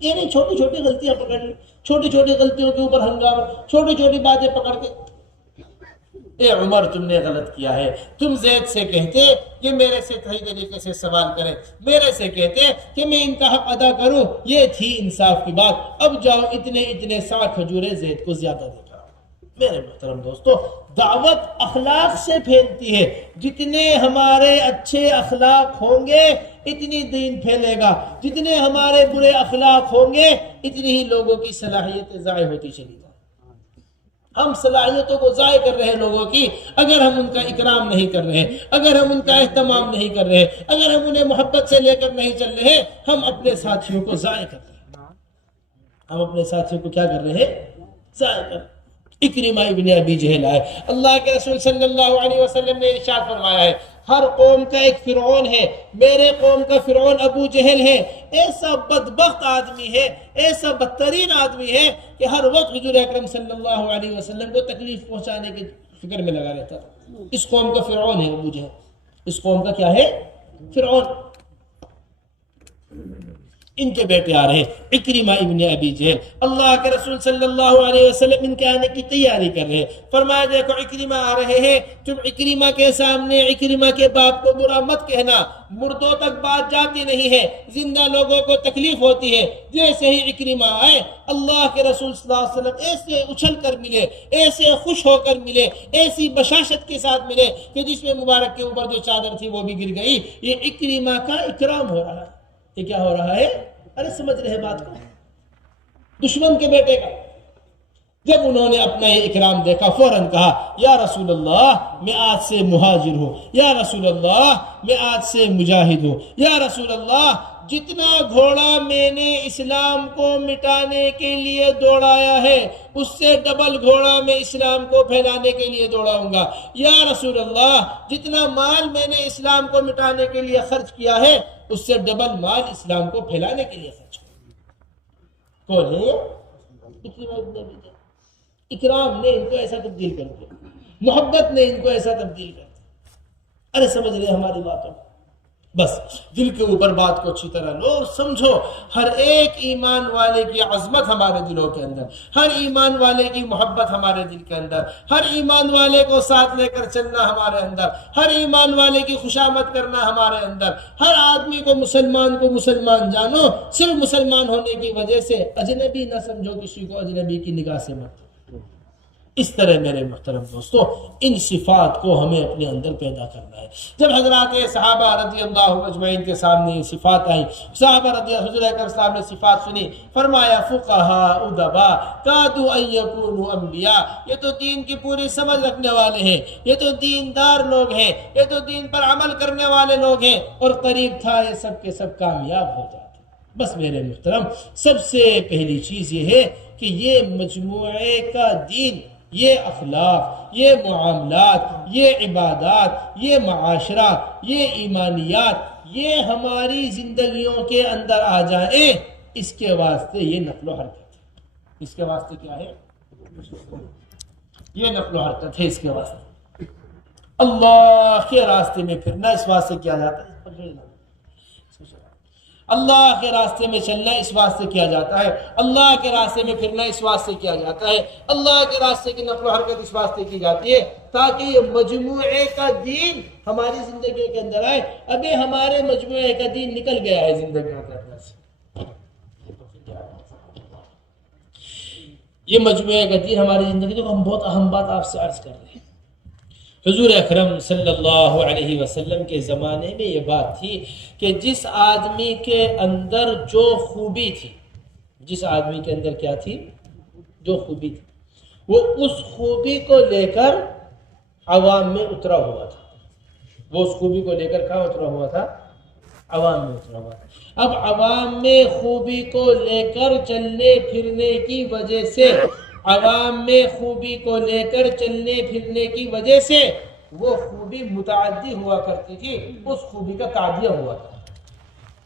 یہ نہیں چھوٹی چھوٹی غلطیاں پکڑ لی، چھوٹی چھوٹی غلطیوں کے اوپر ہنگامہ، چھوٹی چھوٹی باتیں پکڑ کے. اے عمر تم نے غلط کیا ہے. تم زید سے کہتے کہ میرے سے صحیح طریقے سے سوال کریں، میرے سے کہتے کہ میں ان کا حق ادا کروں، یہ تھی انصاف کی بات. اب جاؤ اتنے 100 کھجوریں زید کو زیادہ دے جاؤ. میرے محترم دوستو، دعوت اخلاق سے پھیلتی ہے. جتنے ہمارے اچھے اخلاق ہوں گے اتنی دین پھیلے گا، جتنے ہمارے برے اخلاق ہوں گے اتنی ہی لوگوں کی صلاحیتیں ضائع ہوتی چلی جائیں. ہم صلاحیتوں کو ضائع کر رہے ہیں لوگوں کی اگر ہم ان کا اکرام نہیں کر رہے، اگر ہم ان کا اہتمام نہیں کر رہے، اگر ہم انہیں محبت سے لے کر نہیں چل رہے. ہم اپنے ساتھیوں کو ضائع کر رہے ہیں. ہم اپنے ساتھیوں کو کیا کر رہے ہیں؟ ضائع کر. اکرمہ ابن ابی جہل آئے، اللہ کے رسول صلی اللہ علیہ وسلم نے ارشاد فرمایا ہے ہر قوم کا ایک فرعون ہے، میرے قوم کا فرعون ابو جہل ہے. ایسا بدبخت آدمی ہے، ایسا بدترین آدمی ہے کہ ہر وقت حضور اکرم صلی اللہ علیہ وسلم کو تکلیف پہنچانے کی فکر میں لگا رہتا. اس قوم کا فرعون ہے ابو جہل. اس قوم کا کیا ہے؟ فرعون. ان کے بیٹے آ رہے ہیں اکرمہ ابن ابی جہل. اللہ کے رسول صلی اللہ علیہ وسلم ان کے آنے کی تیاری کر رہے ہیں. فرمایا دیکھو اکرمہ آ رہے ہیں، تم اکرمہ کے سامنے اکرمہ کے باپ کو برا مت کہنا. مردوں تک بات جاتی نہیں ہے، زندہ لوگوں کو تکلیف ہوتی ہے. جیسے ہی اکرمہ آئے اللہ کے رسول صلی اللہ علیہ وسلم ایسے اچھل کر ملے، ایسے خوش ہو کر ملے، ایسی بشاشت کے ساتھ ملے کہ جس میں مبارک کے اوپر جو چادر تھی وہ بھی گر گئی. یہ اکرمہ کا اکرام ہو رہا ہے. یہ کیا ہو رہا ہے؟ ارے سمجھ رہے بات کو؟ دشمن کے بیٹے کا جب انہوں نے اپنا یہ اکرام دیکھا فوراً کہا یا رسول اللہ میں آج سے مہاجر ہوں، یا رسول اللہ میں آج سے مجاہد ہوں، یا رسول اللہ جتنا گھوڑا میں نے اسلام کو مٹانے کے لیے دوڑایا ہے اس سے ڈبل گھوڑا میں اسلام کو پھیلانے کے لیے دوڑاؤں گا، یا رسول اللہ جتنا مال میں نے اسلام کو مٹانے کے لیے خرچ کیا ہے اس سے ڈبل مال اسلام کو پھیلانے کے لیے خرچ کروں۔ کون ہے یہ؟ اکرام نے ان کو ایسا تبدیل کر دیا، محبت نے ان کو ایسا تبدیل کر دیا۔ ارے سمجھ رہے ہماری باتوں کو؟ بس دل کے اوپر بات کو اچھی طرح لو اور سمجھو، ہر ایک ایمان والے کی عظمت ہمارے دلوں کے اندر، ہر ایمان والے کی محبت ہمارے دل کے اندر، ہر ایمان والے کو ساتھ لے کر چلنا ہمارے اندر، ہر ایمان والے کی خوشامد کرنا ہمارے اندر، ہر آدمی کو مسلمان جانو، صرف مسلمان ہونے کی وجہ سے اجنبی نہ سمجھو، کسی کو اجنبی کی نگاہ سے مت۔ اس طرح میرے محترم دوستو ان صفات کو ہمیں اپنے اندر پیدا کرنا ہے۔ جب حضرات صحابہ رضی اللہ اجمعین کے سامنے یہ صفات آئیں، صحابہ رضی اللہ حضور اکرم صلی اللہ علیہ وسلم نے صفات سنی، فرمایا فقہا ادبا کادوا ان یکونوا انبیاء، یہ تو دین کی پوری سمجھ رکھنے والے ہیں، یہ تو دیندار لوگ ہیں، یہ تو دین پر عمل کرنے والے لوگ ہیں، اور قریب تھا یہ سب کے سب کامیاب ہو جاتے۔ بس میرے محترم سب سے پہلی چیز یہ ہے کہ یہ مجموعے کا دین، یہ اخلاق، یہ معاملات، یہ عبادات، یہ معاشرہ، یہ ایمانیات، یہ ہماری زندگیوں کے اندر آ جائیں، اس کے واسطے یہ نقل و حرکت ہے۔ اس کے واسطے کیا ہے؟ یہ نقل و حرکت ہے۔ اس کے واسطے اللہ کے راستے میں پھرنا اس واسطے کیا جاتا ہے، اللہ کے راستے میں چلنا اس واسطے کیا جاتا ہے، اللہ کے راستے میں پھرنا اس واسطے کیا جاتا ہے، اللہ کے راستے کی نقل و حرکت اس واسطے کی جاتی ہے تاکہ یہ مجموعے کا دین ہماری زندگیوں کے اندر آئے۔ ابھی ہمارے مجموعے کا دین نکل گیا ہے زندگیوں کے اندر سے، یہ مجموعے کا دین ہماری زندگی کو ہم بہت اہم بات آپ سے عرض کر رہے ہیں۔ حضور اکرم صلی اللہ علیہ وسلم کے زمانے میں یہ بات تھی کہ جس آدمی کے اندر جو خوبی تھی، جس آدمی کے اندر کیا تھی؟ جو خوبی تھی، وہ اس خوبی کو لے کر عوام میں اترا ہوا تھا۔ وہ اس خوبی کو لے کر کہاں اترا ہوا تھا؟ عوام میں اترا ہوا تھا۔ اب عوام میں خوبی کو لے کر چلنے پھرنے کی وجہ سے، عوام میں خوبی کو لے کر چلنے پھرنے کی وجہ سے وہ خوبی متعدی ہوا کرتی تھی، اس خوبی کا تعدیہ ہوا تھا۔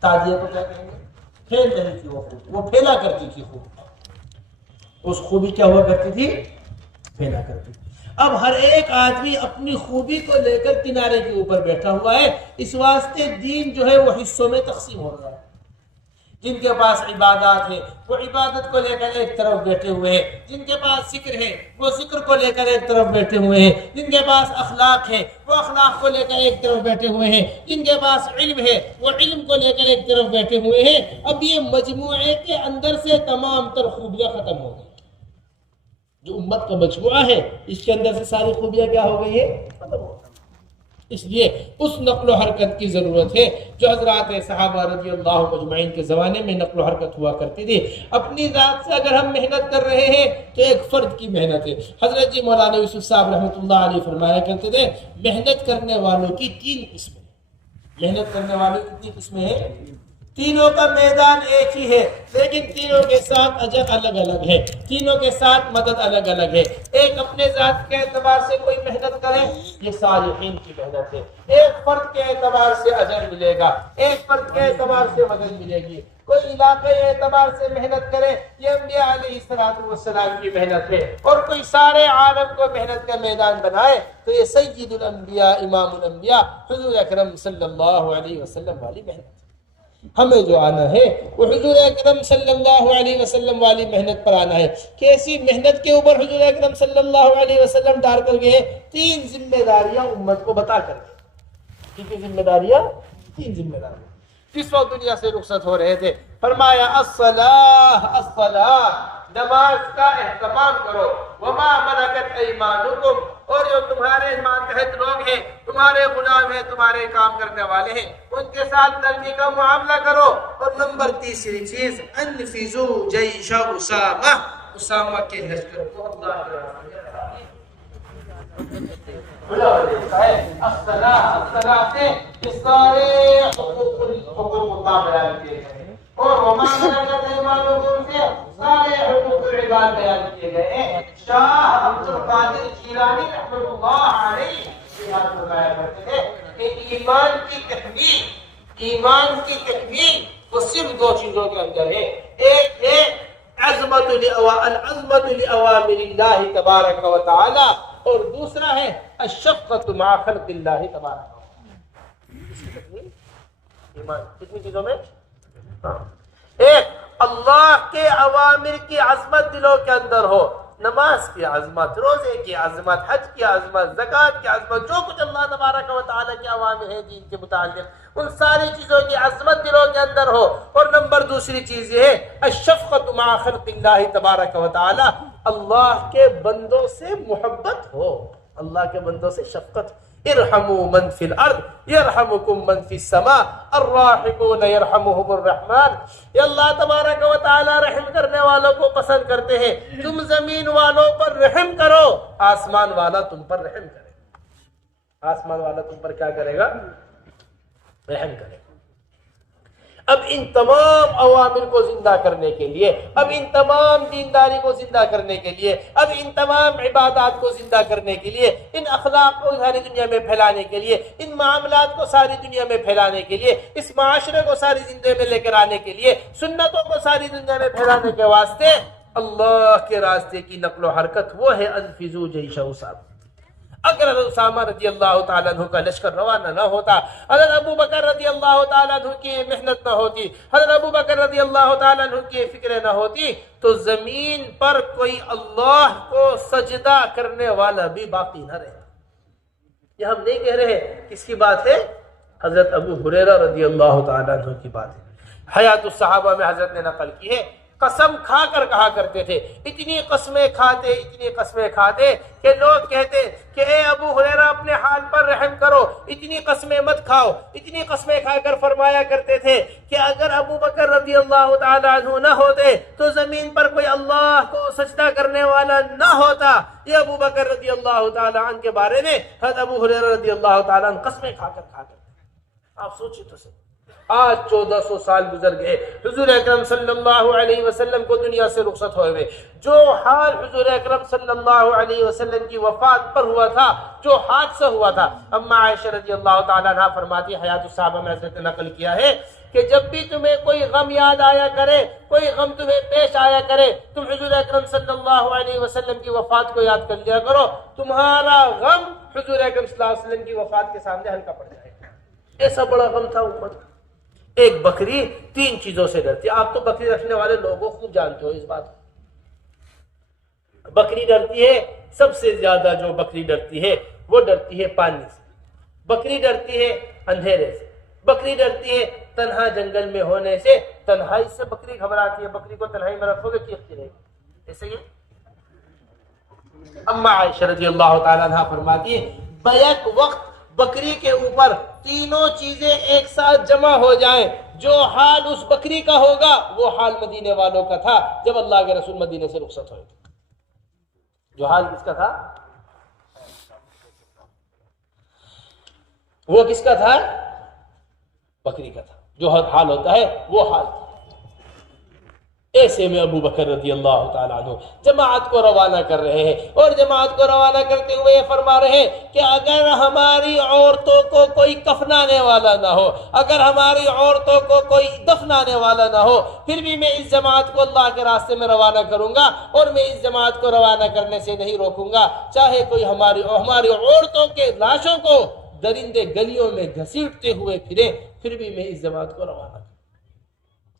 تعدیہ کو کیا کہیں گے؟ پھیل رہی تھی وہ خوبی، وہ پھیلا کرتی تھی خوبی، اس خوبی کیا ہوا کرتی تھی؟ پھیلا کرتی تھی۔ اب ہر ایک آدمی اپنی خوبی کو لے کر کنارے کے اوپر بیٹھا ہوا ہے، اس واسطے دین جو ہے وہ حصوں میں تقسیم ہو رہا ہے۔ جن کے پاس عبادات ہے وہ عبادت کو لے کر ایک طرف بیٹھے ہوئے ہیں، جن کے پاس ذکر ہے وہ ذکر کو لے کر ایک طرف بیٹھے ہوئے ہیں، جن کے پاس اخلاق ہے وہ اخلاق کو لے کر ایک طرف بیٹھے ہوئے ہیں، جن کے پاس علم ہے وہ علم کو لے کر ایک طرف بیٹھے ہوئے ہیں۔ اب یہ مجموعے کے اندر سے تمام تر خوبیاں ختم ہو گئی۔ جو امت کا مجموعہ ہے اس کے اندر سے ساری خوبیاں کیا ہو گئی ہے؟ ختم ہو گئی۔ اس لیے اس نقل و حرکت کی ضرورت ہے جو حضرات صحابہ رضی اللہ اجمعین کے زمانے میں نقل و حرکت ہوا کرتی تھی۔ اپنی ذات سے اگر ہم محنت کر رہے ہیں تو ایک فرد کی محنت ہے۔ حضرت جی مولانا یوسف صاحب رحمۃ اللہ علیہ فرمایا کرتے تھے محنت کرنے والوں کی 3 قسمیں۔ محنت کرنے والوں کی کتنی قسمیں ہیں؟ تینوں کا میدان ایک ہی ہے لیکن تینوں کے ساتھ اجر الگ الگ ہے، تینوں کے ساتھ مدد الگ الگ ہے۔ ایک اپنے ذات کے اعتبار سے کوئی محنت کرے یہ صالحین کی محنت ہے، ایک فرد کے اعتبار سے اجر ملے گا، ایک فرد کے اعتبار سے مدد ملے گی۔ کوئی علاقے اعتبار سے محنت کرے یہ انبیاء علیہ السلام کی محنت ہے، اور کوئی سارے عالم کو محنت کا میدان بنائے تو یہ سید الانبیاء امام الانبیاء حضور اکرم صلی اللہ علیہ وسلم والی محنت ہے۔ ہمیں جو آنا ہے وہ حضور اکرم صلی اللہ علیہ وسلم والی محنت پر آنا ہے۔ کیسی محنت کے اوپر حضور اکرم صلی اللہ علیہ وسلم ڈال کر گئے؟ 3 ذمہ داریاں امت کو بتا کر گئے۔ کتنی ذمہ داریاں؟ 3 ذمہ داریاں۔ جس وقت دنیا سے رخصت ہو رہے تھے فرمایا الصلاۃ الصلاۃ، نماز کا اہتمام کرو، وما ملکت ایمانکم، اور جو تمہارے ماتحت لوگ ہیں، تمہارے غلام ہیں، تمہارے کام کرنے والے ہیں، ان کے ساتھ نرمی کا معاملہ کرو۔ اور نمبر 3 چیز انفذوا جیش اسامہ، اسامہ کے لشکر کو اللہ کے راستے سے یہ سارے حقوق اللہ بیان کیے گئے اور وما ملکت ایمانکم سے سارے حقوق العباد بیان کیے گئے. شاہ عبد القادر جیلانی رحمۃ اللہ علیہ بیان فرمایا کرتے تھے کہ ایمان کی تکمیل وہ صرف دو چیزوں کے اندر ہے. ایک ہے العظمت لأوامر اللہ تبارک و تعالی اور دوسرا ہے الشفقۃ مع خلق اللہ تبارک و تعالی. ایمان کتنی چیزوں میں؟ ایک اللہ کے اوامر کی عظمت دلوں کے اندر ہو، نماز کی عظمت، روزے کی عظمت، حج کی عظمت، زکوٰۃ کی عظمت، جو کچھ اللہ تبارک و تعالیٰ کے اوامر ہیں دین کے متعلق، ان ساری چیزوں کی عظمت دلوں کے اندر ہو. اور نمبر دوسری چیز یہ ہے الشفقۃ مع خلق اللہ تبارک و تعالیٰ، اللہ کے بندوں سے محبت ہو، اللہ کے بندوں سے شفقت. ارحموا من فی الارض یرحمکم من فی السماء الراحمون یرحمہم الرحمن. یہ اللہ تبارک و تعالی رحم کرنے والوں کو پسند کرتے ہیں. تم زمین والوں پر رحم کرو، آسمان والا تم پر رحم کرے گا. آسمان والا تم پر کیا کرے گا؟ رحم کرے گا. اب ان تمام اوامر کو زندہ کرنے کے لیے، اب ان تمام دینداری کو زندہ کرنے کے لیے، اب ان تمام عبادات کو زندہ کرنے کے لیے، ان اخلاق کو ساری دنیا میں پھیلانے کے لیے، ان معاملات کو ساری دنیا میں پھیلانے کے لیے، اس معاشرے کو ساری زندگی میں لے کر آنے کے لیے، سنتوں کو ساری دنیا میں پھیلانے کے واسطے اللہ کے راستے کی نقل و حرکت وہ ہے انفذوا جیش اسامہ. اگر حضرت اسامہ رضی اللہ تعالیٰ عنہ کا لشکر روانہ نہ ہوتا، حضرت ابو بکر رضی اللہ تعالیٰ عنہ کی محنت نہ ہوتی، حضرت ابو بکر رضی اللہ تعالیٰ عنہ کی فکریں نہ ہوتی، تو زمین پر کوئی اللہ کو سجدہ کرنے والا بھی باقی نہ رہتا. یہ ہم نہیں کہہ رہے، کس کی بات ہے؟ حضرت ابو ہریرہ رضی اللہ تعالیٰ عنہ کی بات ہے. حیات الصحابہ میں حضرت نے نقل کی ہے، قسم کھا کر کہا کرتے تھے، اتنی قسمیں کھاتے کہ لوگ کہتے کہ اے ابو ہریرہ اپنے حال پر رحم کرو، اتنی قسمیں مت کھاؤ. اتنی قسمیں کھا کر فرمایا کرتے تھے کہ اگر ابو بکر رضی اللہ تعالیٰ عنہ نہ ہوتے تو زمین پر کوئی اللہ کو سجدہ کرنے والا نہ ہوتا. یہ ابو بکر رضی اللہ تعالیٰ عنہ کے بارے میں حضرت ابو ہریرہ رضی اللہ تعالیٰ عنہ قسمیں کھا کر آپ سوچیں تو صحیح. آج 1400 سال گزر گئے، حضور اکرم صلی اللہ علیہ وسلم کو دنیا سے رخصت ہوئے. جو حال حضور اکرم صلی اللہ علیہ وسلم کی وفات پر ہوا تھا، جو حادثہ ہوا تھا، اما عائشہ رضی اللہ تعالیٰ عنہ فرماتی، حیات الصحابہ میں حضرت نے نقل کیا ہے کہ جب بھی تمہیں کوئی غم یاد آیا کرے، کوئی غم تمہیں پیش آیا کرے، تم حضور اکرم صلی اللہ علیہ وسلم کی وفات کو یاد کر لیا کرو، تمہارا غم حضور اکرم صلی اللہ علیہ وسلم کی وفات کے سامنے ہلکا پڑ جائے گا. ایسا بڑا غم تھا امت. ایک بکری 3 چیزوں سے ڈرتی ہے. آپ تو بکری رکھنے والے لوگوں خوب جانتے ہو اس بات کو. بکری ڈرتی ہے، سب سے زیادہ جو بکری ڈرتی ہے وہ ڈرتی ہے پانی سے، بکری ڈرتی ہے اندھیرے سے، بکری ڈرتی ہے تنہا جنگل میں ہونے سے. تنہائی سے بکری گھبراتی ہے. بکری کو تنہائی میں رکھو گے چیختی رہے گی. ایسے ہی اما عائشہ رضی اللہ تعالیٰ عنہ فرماتی ہے بیک وقت بکری کے اوپر تینوں چیزیں ایک ساتھ جمع ہو جائیں، جو حال اس بکری کا ہوگا وہ حال مدینے والوں کا تھا جب اللہ کے رسول مدینے سے رخصت ہوئے. جو حال کس کا تھا؟ وہ کس کا تھا؟ بکری کا تھا. جو حال ہوتا ہے وہ حال تھا. ایسے میں ابو بکر رضی اللہ تعالیٰ عنہ جماعت کو روانہ کر رہے ہیں، اور جماعت کو روانہ کرتے ہوئے یہ فرما رہے ہیں کہ اگر ہماری عورتوں کو کوئی کفنانے والا نہ ہو، اگر ہماری عورتوں کو کوئی دفنانے والا نہ ہو، پھر بھی میں اس جماعت کو اللہ کے راستے میں روانہ کروں گا، اور میں اس جماعت کو روانہ کرنے سے نہیں روکوں گا، چاہے کوئی ہماری عورتوں کے لاشوں کو درندے گلیوں میں گھسیٹتے ہوئے پھرے، پھر بھی میں اس جماعت کو روانہ کروں.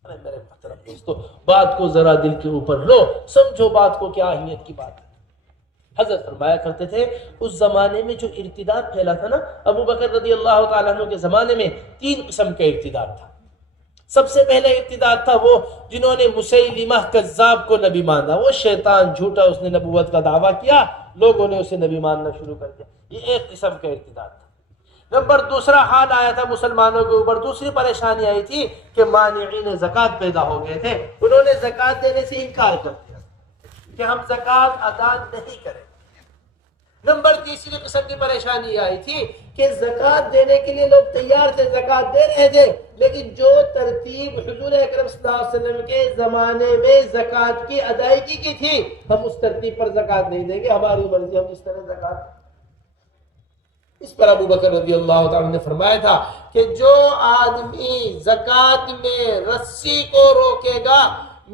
میرے محترم دوستو، بات کو ذرا دل کے اوپر لو، سمجھو بات کو کیا اہمیت کی بات ہے. حضرت فرمایا کرتے تھے اس زمانے میں جو ارتداد پھیلا تھا نا، ابو بکر رضی اللہ تعالیٰ عنہ کے زمانے میں 3 قسم کا ارتداد تھا. سب سے پہلے ارتداد تھا وہ جنہوں نے مسیلمہ کذاب کو نبی مانا. وہ شیطان جھوٹا، اس نے نبوت کا دعویٰ کیا، لوگوں نے اسے نبی ماننا شروع کر دیا. یہ ایک قسم کا ارتداد تھا. نمبر دوسرا حال آیا تھا مسلمانوں کے اوپر، دوسری پریشانی آئی تھی کہ مانعین زکوٰۃ پیدا ہو گئے تھے. انہوں نے زکوٰۃ دینے سے انکار کر دیا. کہ ہم زکوٰۃ ادا نہیں کریں۔ نمبر تیسری قسم کی پریشانی آئی تھی کہ زکوٰۃ دینے کے لیے لوگ تیار تھے، زکوٰۃ دے رہے تھے، لیکن جو ترتیب حضور اکرم صلی اللہ علیہ وسلم کے زمانے میں زکوٰۃ کی ادائیگی کی تھی، ہم اس ترتیب پر زکوٰۃ نہیں دیں گے، ہماری مرضی، ہم اس طرح زکوٰۃ۔ اس پر ابو بکر رضی اللہ تعالیٰ نے فرمایا تھا کہ جو آدمی زکوٰۃ میں رسی کو روکے گا،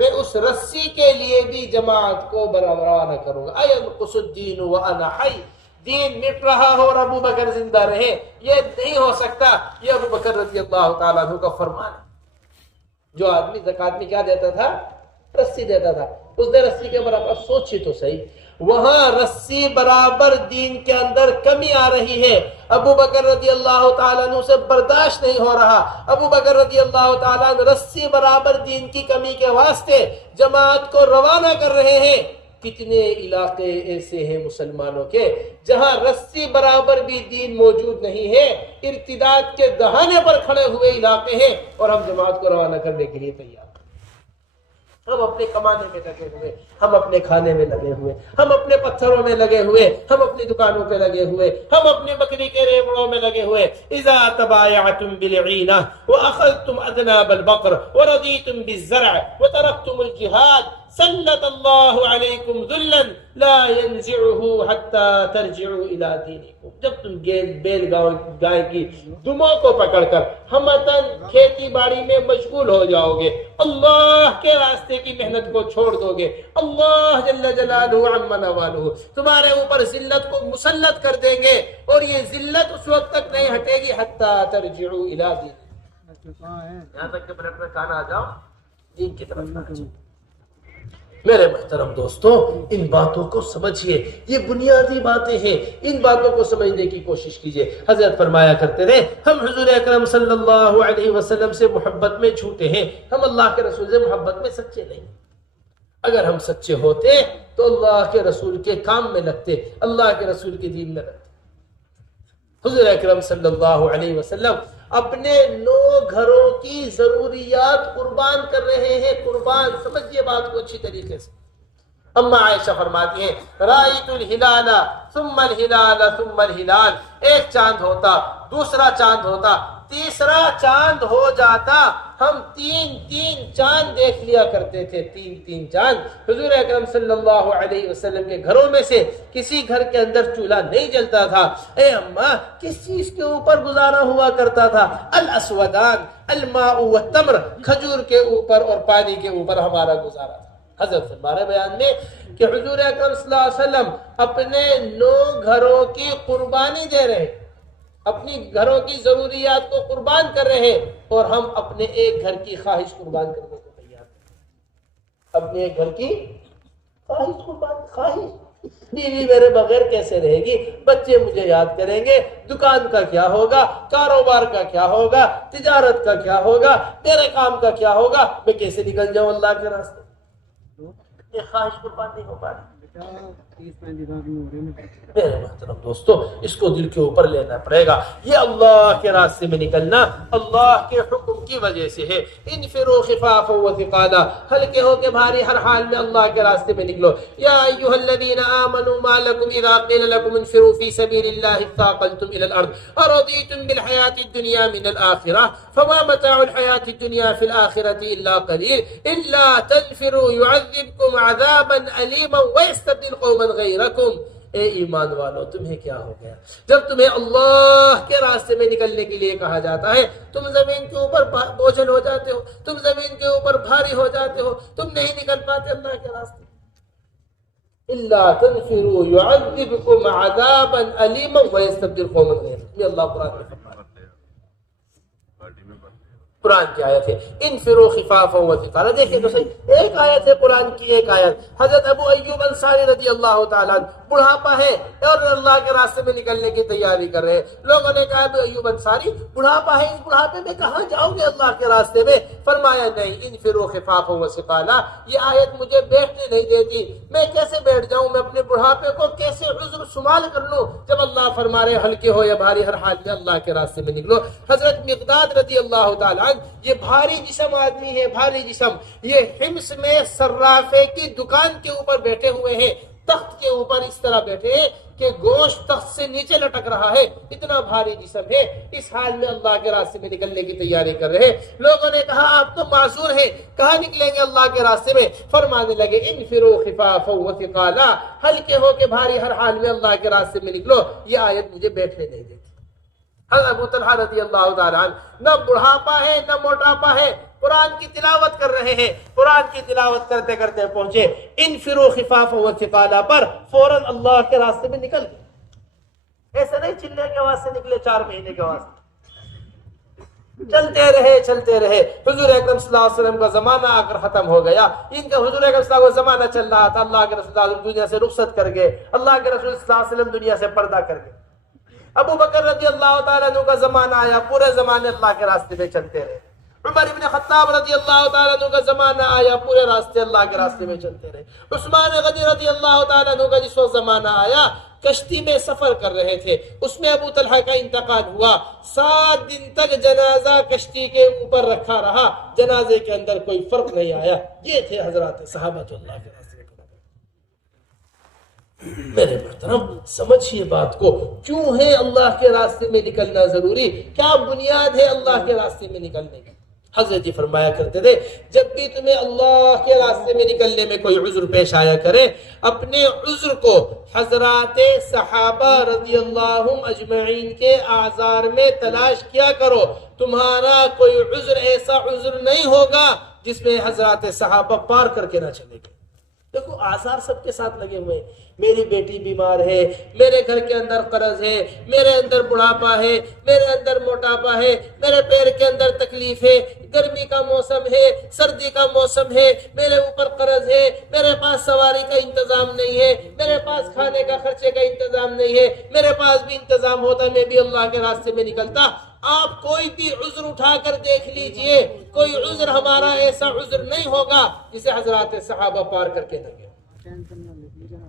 میں اس رسی کے لیے بھی جماعت کو روانہ کروں گا۔ اَيَنْقُصُ الدِّينُ وَأَنَا حَيٌّ، دین مٹ رہا ہو اور ابو بکر زندہ رہے، یہ نہیں ہو سکتا۔ یہ ابو بکر رضی اللہ تعالیٰ عنہ کا فرمان ہے۔ جو آدمی زکوٰۃ میں کیا دیتا تھا؟ رسی دیتا تھا، اس نے رسی کے برابر، سوچی تو صحیح، وہاں رسی برابر دین کے اندر کمی آ رہی ہے، ابو بکر رضی اللہ تعالیٰ عنہ سے برداشت نہیں ہو رہا۔ ابو بکر رضی اللہ تعالیٰ عنہ رسی برابر دین کی کمی کے واسطے جماعت کو روانہ کر رہے ہیں۔ کتنے علاقے ایسے ہیں مسلمانوں کے جہاں رسی برابر بھی دین موجود نہیں ہے، ارتداد کے دہانے پر کھڑے ہوئے علاقے ہیں، اور ہم جماعت کو روانہ کرنے کے لیے تیار۔ ہم اپنے کمانے میں لگے ہوئے، ہم اپنے کھانے میں لگے ہوئے، ہم اپنے پتھروں میں لگے ہوئے، ہم اپنی دکانوں پہ لگے ہوئے، ہم اپنی بکری کے ریوڑوں میں لگے ہوئے۔ اذا تبايعتم بالعینہ واخذتم اذناب البقر ورضیتم بالزرع وترکتم الجہاد سلط اللہ علیکم ذلا لا ينزعه حتى ترجعوا الى دینکم۔ جب تم بیل گائے کی دموں کو پکڑ کر ہمتن کھیتی باڑی میں مشغول ہو جاؤ گے، اللہ کے راستے کی محنت کو چھوڑ دو گے، اللہ جل جلالہ عما نوالہ تمہارے اوپر ذلت کو مسلط کر دیں گے، اور یہ ذلت اس وقت تک نہیں ہٹے گی حتی ترجعوا الی دینکم، یہاں تک کہ پلٹ میں کھانا آ جاؤ دین کی طرف آ جاؤ۔ میرے محترم دوستوں، ان باتوں کو سمجھیے، یہ بنیادی باتیں ہیں، ان باتوں کو سمجھنے کی کوشش کیجیے۔ حضرت فرمایا کرتے تھے ہم حضور اکرم صلی اللہ علیہ وسلم سے محبت میں جھوٹے ہیں، ہم اللہ کے رسول سے محبت میں سچے نہیں۔ اگر ہم سچے ہوتے تو اللہ کے رسول کے کام میں لگتے، اللہ کے رسول کے دین میں لگتے۔ حضور اکرم صلی اللہ علیہ وسلم اپنے 9 گھروں کی ضروریات قربان کر رہے ہیں، قربان، سمجھیے بات کو اچھی طریقے سے۔ اما عائشہ فرماتی ہیں رأیت الہلال ثم الہلال ثم الہلال، ایک چاند ہوتا، دوسرا چاند ہوتا، تیسرا چاند ہو جاتا، ہم 3 چاند دیکھ لیا کرتے تھے، 3 چاند۔ حضور اکرم صلی اللہ علیہ وسلم کے گھروں میں سے کسی گھر کے اندر چولہا نہیں جلتا تھا، اے اماں کس چیز کے اوپر گزارا ہوا کرتا تھا؟ الاسودان الماء والتمر، کھجور کے اوپر اور پانی کے اوپر ہمارا گزارا تھا۔ حضرت ہمارے بیان میں کہ حضور اکرم صلی اللہ علیہ وسلم اپنے 9 گھروں کی قربانی دے رہے، اپنی گھروں کی ضروریات کو قربان کر رہے، اور ہم اپنے ایک گھر کی خواہش قربان کرنے کو تیار ہیں۔ اپنے ایک گھر کی خواہش قربان، خواہش، بیوی میرے بغیر کیسے رہے گی، بچے مجھے یاد کریں گے، دکان کا کیا ہوگا، کاروبار کا کیا ہوگا، تجارت کا کیا ہوگا، میرے کام کا کیا ہوگا، میں کیسے نکل جاؤں اللہ کے راستے۔ یہ خواہش قربان نہیں ہو پا رہی۔ میرے محترم دوستو، اس کو دل کے اوپر لینا پڑے گا۔ یہ اللہ کے راستے میں نکلنا اللہ کے حکم کی وجہ سے ہے۔ انفروا خفافا وثقالا، ہلکے ہو کے بھاری ہر حال میں اللہ کے راستے میں نکلو۔ یا ایھا الذین آمنوا ما لکم اذا قیل لکم انفروا فی سبیل اللہ اثاقلتم الی الارض ارضیتم بالحیاۃ الدنیا من الآخرہ فما متاع الحیاۃ الدنیا فی الآخرۃ الا قلیل الا تنفروا يعذبکم عذابا علیما ویستبدل قوما غیرکم۔ اے ایمان والو، تمہیں کیا ہو گیا؟ جب تمہیں اللہ کے راستے میں نکلنے کے لیے کہا جاتا ہے، تم زمین کے اوپر بوجھل ہو جاتے ہو، تم زمین کے اوپر بھاری ہو جاتے ہو، تم نہیں نکل پاتے اللہ کے راستے۔ الا تنفروا يعذبكم عذابا علیما ويستبدل قوما غیرکم، یہ اللہ قرآن میں فرماتا ہے۔ قرآن کی آیت ہے انفروا خفافا وثقالا۔ دیکھیں تو صحیح، ایک آیت ہے قرآن کی، ایک آیت۔ حضرت ابو ایوب انصاری رضی اللہ تعالیٰ عنہ بڑھاپا ہے اور اللہ کے راستے میں نکلنے کی تیاری کر رہے ہیں۔ لوگوں نے کہا ایوب انصاری بڑھاپا ہے، اس بڑھاپے میں کہاں جاؤ گے اللہ کے راستے میں؟ فرمایا نہیں، انفروا خفافا وثقالا، یہ آیت مجھے بیٹھنے نہیں دیتی، میں کیسے بیٹھ جاؤں، میں اپنے بڑھاپے کو کیسے عذر شمال کر لوں جب اللہ فرما رہے ہلکے ہو یا بھاری، ہر حال میں اللہ کے راستے میں نکلو۔ حضرت مقداد رضی اللہ تعالیٰ عنہ، یہ بھاری جسم آدمی ہے، بھاری جسم، یہ حمص میں صرافے کی دکان کے اوپر بیٹھے ہوئے ہیں، تخت کے اوپر اس طرح بیٹھے ہیں کہ گوشت تخت سے نیچے لٹک رہا ہے، اتنا بھاری جسم ہے، اس حال میں اللہ کے راستے میں نکلنے کی تیاری کر رہے ہیں۔ لوگوں نے کہا آپ تو معذور ہیں، کہاں نکلیں گے اللہ کے راستے میں؟ فرمانے لگے انفروا خفافا وثقالا، ہلکے ہو کے بھاری، ہر حال میں اللہ کے راستے میں نکلو، یہ آیت مجھے بیٹھنے نہیں دیتی۔ حضرت ابو طلحہ رضی اللہ تعالیٰ عنہ، نہ بڑھاپا ہے نہ موٹاپا ہے، قرآن کی تلاوت کر رہے ہیں، قرآن کی تلاوت کرتے کرتے پہنچے انفروا خفافا وثقالا پر، فوراً اللہ کے راستے میں نکل گئے۔ ایسا نہیں چلنے کے آواز سے نکلے 4 مہینے کے آواز سے، چلتے رہے۔ حضور اکرم صلی اللہ علیہ وسلم کا زمانہ آ کر ختم ہو گیا، ان کا حضور اکرم صلی اللہ علیہ وسلم کا زمانہ چل رہا تھا، اللہ کے رسول صلی اللہ علیہ وسلم دنیا سے رخصت کر گئے، اللہ کے رسول صلی اللہ علیہ وسلم دنیا سے پردہ کر گئے۔ ابو بکر رضی اللہ تعالیٰ عنہ کا زمانہ آیا، پورے زمانے اللہ کے راستے میں چلتے رہے۔ عمر ابن خطاب رضی اللہ تعالیٰ عنہ کا زمانہ آیا، پورے راستے اللہ کے راستے میں چلتے رہے۔ عثمان غنی رضی اللہ تعالیٰ عنہ کا جس وقت زمانہ آیا، کشتی میں سفر کر رہے تھے، اس میں ابو طلحہ کا انتقال ہوا، 7 دن تک جنازہ کشتی کے اوپر رکھا رہا، جنازے کے اندر کوئی فرق نہیں آیا۔ یہ تھے حضرات صحابہ اللہ کے راستے میں۔ میرے محترم سمجھیے بات کو، کیوں ہے اللہ کے راستے میں نکلنا ضروری؟ کیا بنیاد ہے اللہ کے راستے میں نکلنے کی؟ حضرت جی فرمایا کرتے تھے جب بھی تمہیں اللہ کے راستے میں نکلنے میں کوئی عذر پیش آیا کرے، اپنے عذر کو حضرات صحابہ رضی اللہ اجمعین کے اعذار میں تلاش کیا کرو۔ تمہارا کوئی عذر ایسا عذر نہیں ہوگا جس میں حضرات صحابہ پار کر کے نہ چلے گئے۔ دیکھو آثار سب کے ساتھ لگے ہوئے ہیں، میری بیٹی بیمار ہے، میرے گھر کے اندر قرض ہے، میرے اندر بڑھاپا ہے، میرے اندر موٹاپا ہے، میرے پیر کے اندر تکلیف ہے، گرمی کا موسم ہے، سردی کا موسم ہے، میرے اوپر قرض ہے، میرے پاس سواری کا انتظام نہیں ہے، میرے پاس کھانے کا خرچے کا انتظام نہیں ہے، میرے پاس بھی انتظام ہوتا میں بھی اللہ کے راستے میں نکلتا۔ آپ کوئی بھی عذر اٹھا کر دیکھ لیجئے، کوئی عذر ہمارا ایسا عذر نہیں ہوگا جسے حضرات صحابہ پار کر کے نہ گئے۔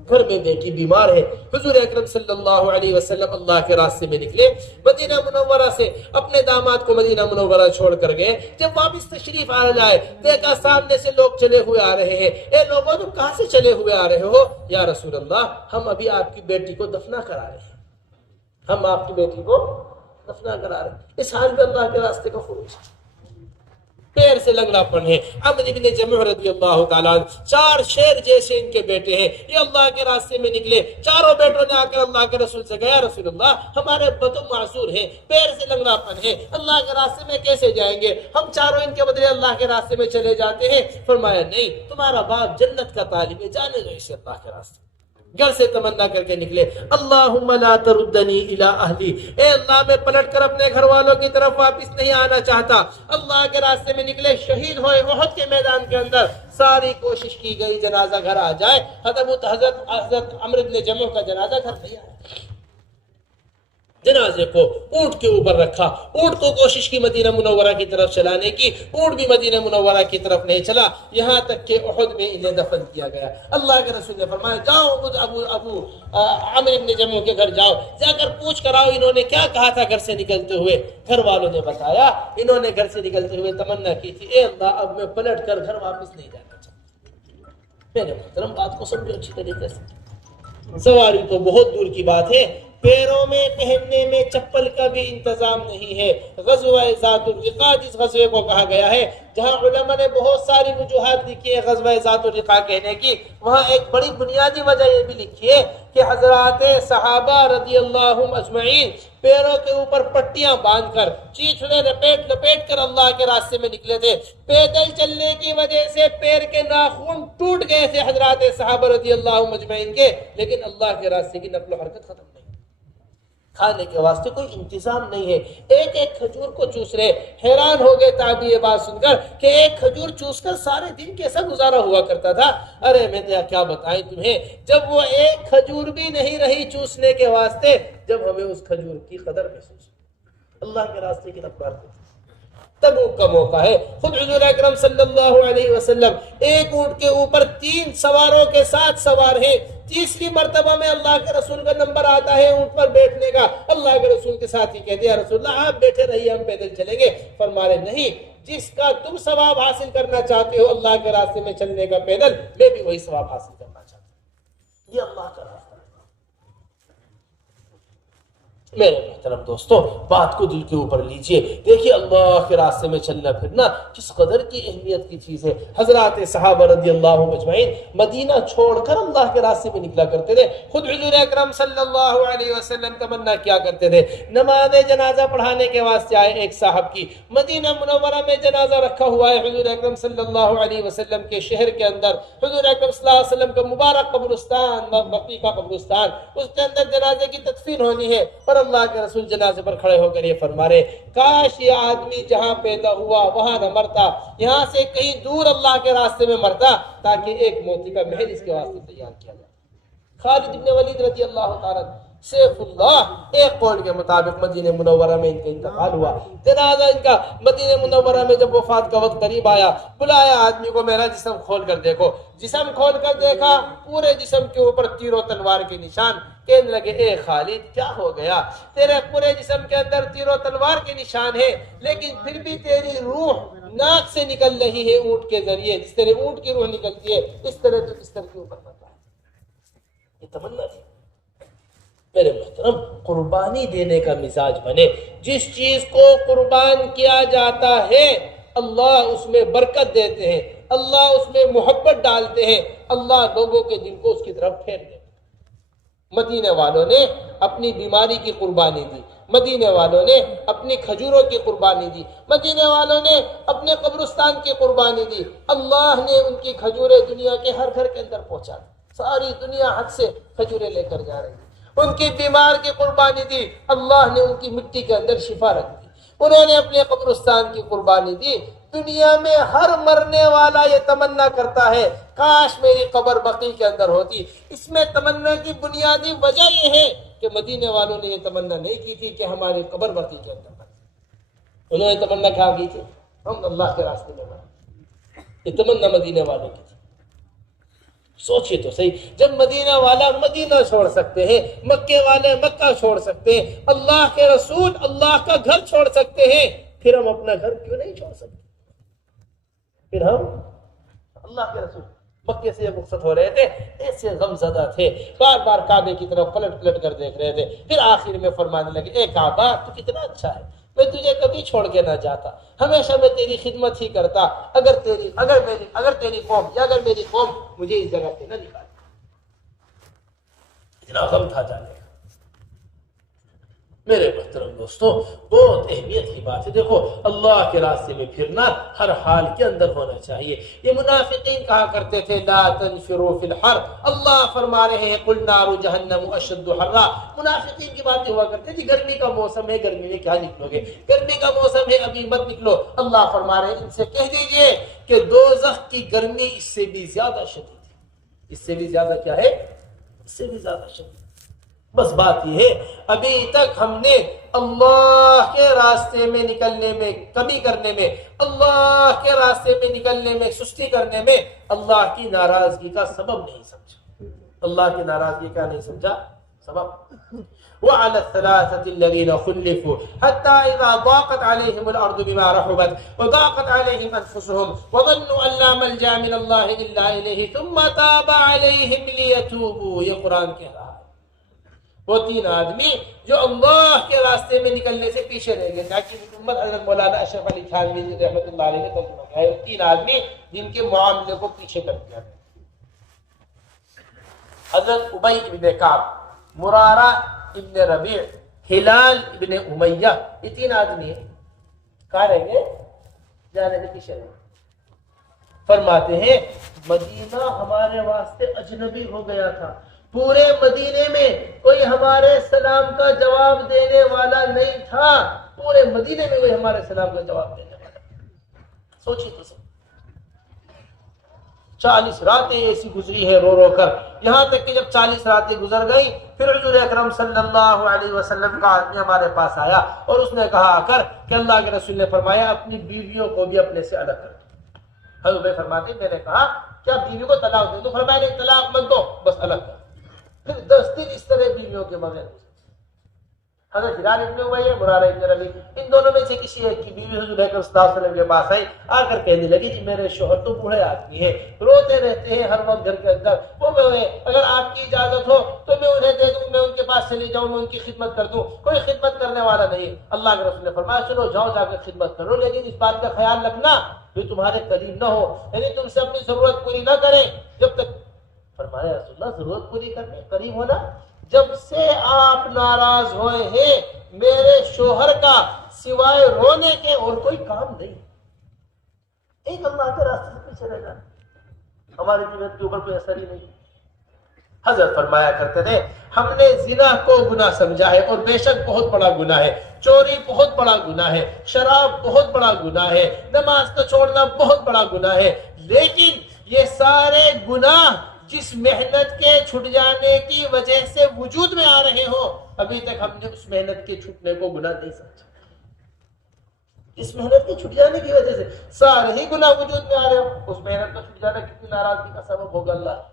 گھر میں بیٹی بیمار ہے، حضور اکرم صلی اللہ علیہ وسلم اللہ کے راستے میں نکلے، مدینہ منورہ سے اپنے داماد کو مدینہ منورہ چھوڑ کر گئے۔ جب واپس تشریف آ جائے، دیکھا سامنے سے لوگ چلے ہوئے آ رہے ہیں۔ اے لوگوں تم کہاں سے چلے ہوئے آ رہے ہو؟ یا رسول اللہ ہم ابھی آپ کی بیٹی کو دفنا کرا رہے ہیں، ہم آپ کی بیٹی کو دفنا کرا رہے ہیں۔ اس حال میں اللہ کے راستے کا خروج، پیر سے لنگڑا پن ہے۔ عمرو ابن جموح رضی اللہ تعالیٰ عنہ، 4 شیر جیسے ان کے بیٹے ہیں، یہ اللہ کے راستے میں نکلے۔ چاروں بیٹوں نے آ کر اللہ کے رسول سے کہا، رسول اللہ ہمارے بتو معذور ہیں، پیر سے لنگڑا پن ہے، اللہ کے راستے میں کیسے جائیں گے؟ ہم چاروں ان کے بدلے اللہ کے راستے میں چلے جاتے ہیں۔ فرمایا نہیں، تمہارا باپ جنت کا طالب ہے، جانے دو اسے اللہ کے راستے۔ گھر سے تمنا کر کے نکلے، اللہم لا تردنی الی اہلی، اے اللہ میں پلٹ کر اپنے گھر والوں کی طرف واپس نہیں آنا چاہتا۔ اللہ کے راستے میں نکلے، شہید ہوئے احد کے میدان کے اندر۔ ساری کوشش کی گئی جنازہ گھر آ جائے، حضرت عمرو بن جموح کا جنازہ گھر نہیں آیا۔ جنازے کو اونٹ کے اوپر رکھا، اونٹ کو کوشش کی مدینہ منورہ کی طرف چلانے کی، اونٹ بھی مدینہ منورہ کی طرف نہیں چلا، یہاں تک کہ احد میں انہیں دفن کیا گیا۔ اللہ کے رسول نے فرمایا جاؤ ابو عمرو بن جموح کے گھر جاؤ، جا کر پوچھ کر آؤ انہوں نے کیا کہا تھا گھر سے نکلتے ہوئے۔ گھر والوں نے بتایا، انہوں نے گھر سے نکلتے ہوئے تمنا کی تھی، اے اللہ اب میں پلٹ کر گھر واپس نہیں جانا چاہتا۔ میرے محترم بات کو سمجھو اچھی طریقے سے، سواری تو بہت دور کی بات ہے، پیروں میں پہننے میں چپل کا بھی انتظام نہیں ہے۔ غزوہ ذات الرقاع جس غزوے کو کہا گیا ہے، جہاں علماء نے بہت ساری وجوہات لکھی ہے غزوہ ذات الرقاع کہنے کی، وہاں ایک بڑی بنیادی وجہ یہ بھی لکھی ہے کہ حضرات صحابہ رضی اللہ اجمعین پیروں کے اوپر پٹیاں باندھ کر، چیچڑے لپیٹ کر اللہ کے راستے میں نکلے تھے۔ پیدل چلنے کی وجہ سے پیر کے ناخن ٹوٹ گئے تھے حضرات صحابہ رضی اللہ اجمعین کے، لیکن اللہ کے راستے کی نقل و حرکت ختم نہیں۔ کھانے کے واسطے کوئی انتظام نہیں ہے، ایک ایک کھجور کو چوس رہے۔ حیران ہو گئے تابعی یہ بات سن کر کہ ایک کھجور چوس کر سارے دن کیسا گزارا ہوا کرتا تھا۔ ارے میں کیا بتائیں تمہیں، جب وہ ایک کھجور بھی نہیں رہی چوسنے کے واسطے، جب ہمیں اس کھجور کی قدر محسوس ہوئی، اللہ کے راستے کی طرف مارتے تبوک کا موقع ہے۔ خود حضور اکرم صلی اللہ علیہ وسلم ایک اونٹ کے اوپر 3 سواروں کے ساتھ سوار ہیں۔ تیسری مرتبہ میں اللہ کے رسول کا نمبر آتا ہے اونٹ پر بیٹھنے کا۔ اللہ کے رسول کے ساتھ ہی کہتے ہیں، رسول اللہ آپ بیٹھے رہیے، ہم پیدل چلیں گے۔ فرمارے نہیں، جس کا تم ثواب حاصل کرنا چاہتے ہو اللہ کے راستے میں چلنے کا پیدل، میں بھی وہی ثواب حاصل کرنا چاہتا ہوں۔ یہ اللہ کا راستہ ہے۔ میرے محترم دوستو، بات کو دل کے اوپر لیجئے، دیکھیے اللہ کے راستے میں چلنا پھرنا کس قدر کی اہمیت کی چیز ہے۔ حضرات صحابہ رضی اللہ عنہم اجمعین مدینہ چھوڑ کر اللہ کے راستے میں نکلا کرتے تھے۔ خود حضور اکرم صلی اللہ علیہ وسلم تمنا کیا کرتے تھے، نماز جنازہ پڑھانے کے واسطے آئے ایک صاحب کی، مدینہ منورہ میں جنازہ رکھا ہوا ہے حضور اکرم صلی اللہ علیہ وسلم کے شہر کے اندر، حضور اکرم صلی اللہ علیہ وسلم کا مبارک قبرستان، بقیع کا قبرستان، اس کے اندر جنازے کی تدفین ہونی ہے، پر اللہ کے رسول جنازے پر کھڑے ہو کر یہ فرما رہے، کاش یہ آدمی جہاں پیدا ہوا وہاں نہ مرتا، یہاں سے کہیں دور اللہ کے راستے میں مرتا، تاکہ ایک موتی کا محل اس کے واسطے تیار کیا جائے۔ خالد بن ولید رضی اللہ تعالیٰ سیف اللہ، ایک قول کے مطابق مدینہ منورہ میں ان کا انتقال ہوا۔ جنازہ ان کا مدینہ منورہ میں جب وفات کا وقت قریب آیا، بلایا آدمی کو، میرا جسم کھول کر دیکھو۔ جسم کھول کر دیکھا، پورے جسم کے اوپر تیر و تلوار کے نشان۔ کہنے لگے، اے خالد کیا ہو گیا، تیرے پورے جسم کے اندر تیر و تلوار کے نشان ہے، لیکن پھر بھی تیری روح ناک سے نکل رہی ہے اونٹ کے ذریعے، جس طرح اونٹ کی روح نکلتی ہے، اس طرح تو بستر کے اوپر پڑتا ہے۔ یہ تمنا تھی۔ میرے محترم، قربانی دینے کا مزاج بنے، جس چیز کو قربان کیا جاتا ہے اللہ اس میں برکت دیتے ہیں، اللہ اس میں محبت ڈالتے ہیں، اللہ لوگوں کے دل کو اس کی طرف پھیر دیتے ہیں۔ مدینہ والوں نے اپنی بیماری کی قربانی دی، مدینہ والوں نے اپنی کھجوروں کی قربانی دی، مدینہ والوں نے اپنے قبرستان کی قربانی دی، اللہ نے ان کی کھجوریں دنیا کے ہر گھر کے اندر پہنچا دی، ساری دنیا حد سے کھجوریں لے کر جا رہی ہے۔ ان کی بیمار کی قربانی دی، اللہ نے ان کی مٹی کے اندر شفا رکھ دی۔ انہوں نے اپنے قبرستان کی قربانی دی۔ دنیا میں ہر مرنے والا یہ تمنا کرتا ہے، کاش میری قبر بقیع کے اندر ہوتی۔ اس میں تمنا کی بنیادی وجہ یہ ہے کہ مدینے والوں نے یہ تمنا نہیں کی تھی کہ ہماری قبر بقیع کے اندر بنے۔ انہوں نے تمنا کیا کی تھی؟ ہم اللہ کے راستے میں بنے۔ یہ تمنا مدینے والوں کی تھی۔ سوچئے تو صحیح، جب مدینہ والا مدینہ چھوڑ سکتے ہیں، مکے والے مکہ چھوڑ سکتے ہیں، اللہ کے رسول اللہ کا گھر چھوڑ سکتے ہیں، پھر ہم اپنا گھر کیوں نہیں چھوڑ سکتے؟ پھر ہم اللہ کے رسول مکے سے رخصت ہو رہے تھے، ایسے غم زدہ تھے، بار بار کعبے کی طرف پلٹ پلٹ کر دیکھ رہے تھے، پھر آخر میں فرمانے لگے، اے کعبہ تو کتنا اچھا ہے، میں تجھے کبھی چھوڑ کے نہ جاتا، ہمیشہ میں تیری خدمت ہی کرتا، اگر تیری قوم یا اگر میری قوم مجھے اس جگہ سے نہ نکالے۔ اتنا غم تھا جانے کا۔ میرے محترم دوستو، بہت اہمیت کی بات ہے۔ دیکھو، اللہ کے راستے میں پھرنا ہر حال کے اندر ہونا چاہیے۔ یہ منافقین کہا کرتے تھے، لا تنفروا فی الحر، اللہ فرما رہے ہیں قل نار جہنم اشد حرا۔ منافقین کی باتیں ہوا کرتے تھے، گرمی کا موسم ہے، گرمی میں کیا نکلو گے، گرمی کا موسم ہے، ابھی مت نکلو۔ اللہ فرما رہے ہیں ان سے کہہ دیجئے کہ دوزخ کی گرمی اس سے بھی زیادہ شدید ہے۔ اس سے بھی زیادہ کیا ہے؟ اس سے بھی زیادہ شدید۔ بس بات یہ ہے، ابھی تک ہم نے اللہ کے راستے میں نکلنے میں کمی کرنے میں، اللہ کے راستے میں نکلنے میں سستی کرنے میں اللہ کی ناراضگی کا سبب نہیں سمجھا۔ اللہ کی ناراضگی کا نہیں سمجھا سبب۔ وعلى الثلاثة الذين خلفوا حتى إذا ضاقت عليهم الأرض بما رحبت وضاقت عليهم أنفسهم وظنوا أن لا ملجأ من الله إلا إليه ثم تاب عليهم ليتوبوا۔ یہ قرآن کہہ رہا ہے، وہ 3 آدمی جو اللہ کے راستے میں نکلنے سے پیچھے رہ گئے، تاکہ حکومت حضرت مولانا اشرف علی تھانوی رحمۃ اللہ علیہ نے ترجمہ کیا ہے، 3 آدمی جن کے معاملے کو پیچھے کر دیا۔ حضرت ابی ابن کعب، مرارہ ابن ربیع، ہلال ابن امیہ، یہ 3 آدمی ہیں، کہاں رہ گئے؟ جانے سے پیچھے رہ گئے۔ فرماتے ہیں مدینہ ہمارے واسطے اجنبی ہو گیا تھا، پورے مدینے میں کوئی ہمارے سلام کا جواب دینے والا نہیں تھا، پورے مدینے میں کوئی ہمارے سلام کا جواب دینے والا۔ سوچیے تو سب 40 راتیں ایسی گزری ہے رو رو کر، یہاں تک کہ جب 40 راتیں گزر گئی پھر حضور اکرم صلی اللہ علیہ وسلم کا آدمی ہمارے پاس آیا اور اس نے کہا آ کر کہ اللہ کے رسول نے فرمایا اپنی بیویوں کو بھی اپنے سے الگ کر۔ حضور فرماتے میں نے کہا کیا بیوی کو طلاق دے دو؟ فرمایا نہیں، طلاق مت دو، بس الگ کر۔ پھر 10 دن اس طرح بیویوں کے بغیر حضرت ہلال ابن امیہ، مرارہ ابن ربیع، ان دونوں میں سے کسی ایک کی بیوی حضور اکرم صلی اللہ علیہ وسلم کے پاس آئی، آ کر کہنے لگی کہ میرے شوہر تو بوڑھے آدمی ہیں، روتے رہتے ہیں ہر وقت گھر کے اندر، وہ میں اگر آپ کی اجازت ہو تو میں انہیں دے دوں، میں ان کے پاس چلی جاؤں، میں ان کی خدمت کر دوں، کوئی خدمت کرنے والا نہیں ہے۔ اللہ کے رسول نے فرمایا چلو جاؤ، جا کے خدمت کرو، لیکن اس بات کا خیال رکھنا کہ تمہارے قریب نہ ہو، یعنی تم سے اپنی ضرورت پوری نہ کرے جب تک۔ فرمایا رسول اللہ ضرورت پوری کرنے قریب ہونا؟ جب سے آپ ناراض ہوئے ہیں میرے شوہر کا سوائے رونے کے اور کوئی کام نہیں، ایک اللہ کے راستے سے پیچھے رہ جانا، ہماری طبیعت کے اوپر کوئی اثر ہی نہیں۔ حضرت فرمایا کرتے تھے ہم نے زنا کو گناہ سمجھا ہے اور بے شک بہت بڑا گناہ ہے، چوری بہت بڑا گناہ ہے، شراب بہت بڑا گناہ ہے، نماز کو چھوڑنا بہت بڑا گناہ ہے، لیکن یہ سارے گناہ جس محنت کے چھٹ جانے کی وجہ سے وجود میں آ رہے ہوں ابھی تک ہم نے اس محنت کے چھٹنے کو گناہ نہیں سمجھا۔ اس محنت کے چھٹ جانے کی وجہ سے سارے ہی گناہ وجود میں آ رہے ہوں، اس محنت کا چھٹ جانا کتنی ناراضگی کا سبب ہوگا اللہ۔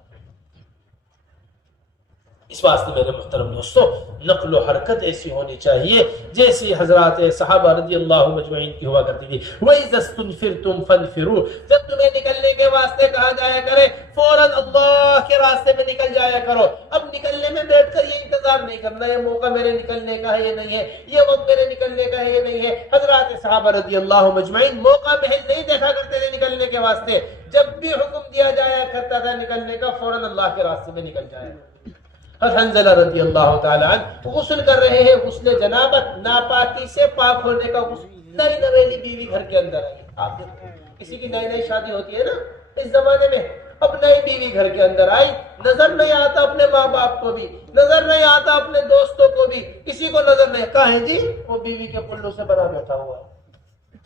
اس واسطے میرے محترم دوستو نقل و حرکت ایسی ہونی چاہیے جیسی حضرات صحابہ رضی اللہ مجمعین کی ہوا کرتی تھی۔ وَإِذَا اسْتُنْفِرْتُمْ فَانْفِرُوا، جب تمہیں نکلنے کے واسطے کہا جایا کرے فوراً اللہ کے راستے میں نکل جایا کرو۔ اب نکلنے میں بیٹھ کر یہ انتظار نہیں کرنا یہ موقع میرے نکلنے کا ہے یہ نہیں ہے، یہ وقت میرے نکلنے کا ہے یہ نہیں ہے۔ حضرات صحابہ رضی اللہ مجمعین موقع محل نہیں دیکھا کرتے تھے نکلنے کے واسطے، جب بھی حکم دیا جایا کرتا تھا نکلنے کا فوراً اللہ کے راستے میں نکل جایا۔ حنظلہ رضی اللہ تعالیٰ عنہ غسل کر رہے ہیں، غسل جنابت، ناپاکی سے پاک ہونے کا غسل، نئی نویلی بیوی گھر کے اندر آئی۔ آپ دیکھیں کسی کی نئی نئی شادی ہوتی ہے نا اس زمانے میں، اب نئی بیوی گھر کے اندر آئی، نظر نہیں آتا اپنے ماں باپ کو بھی، نظر نہیں آتا اپنے دوستوں کو بھی، کسی کو نظر نہیں، کہاں ہے جی وہ بیوی کے پلوں سے بنا بیٹھا ہوا ہے،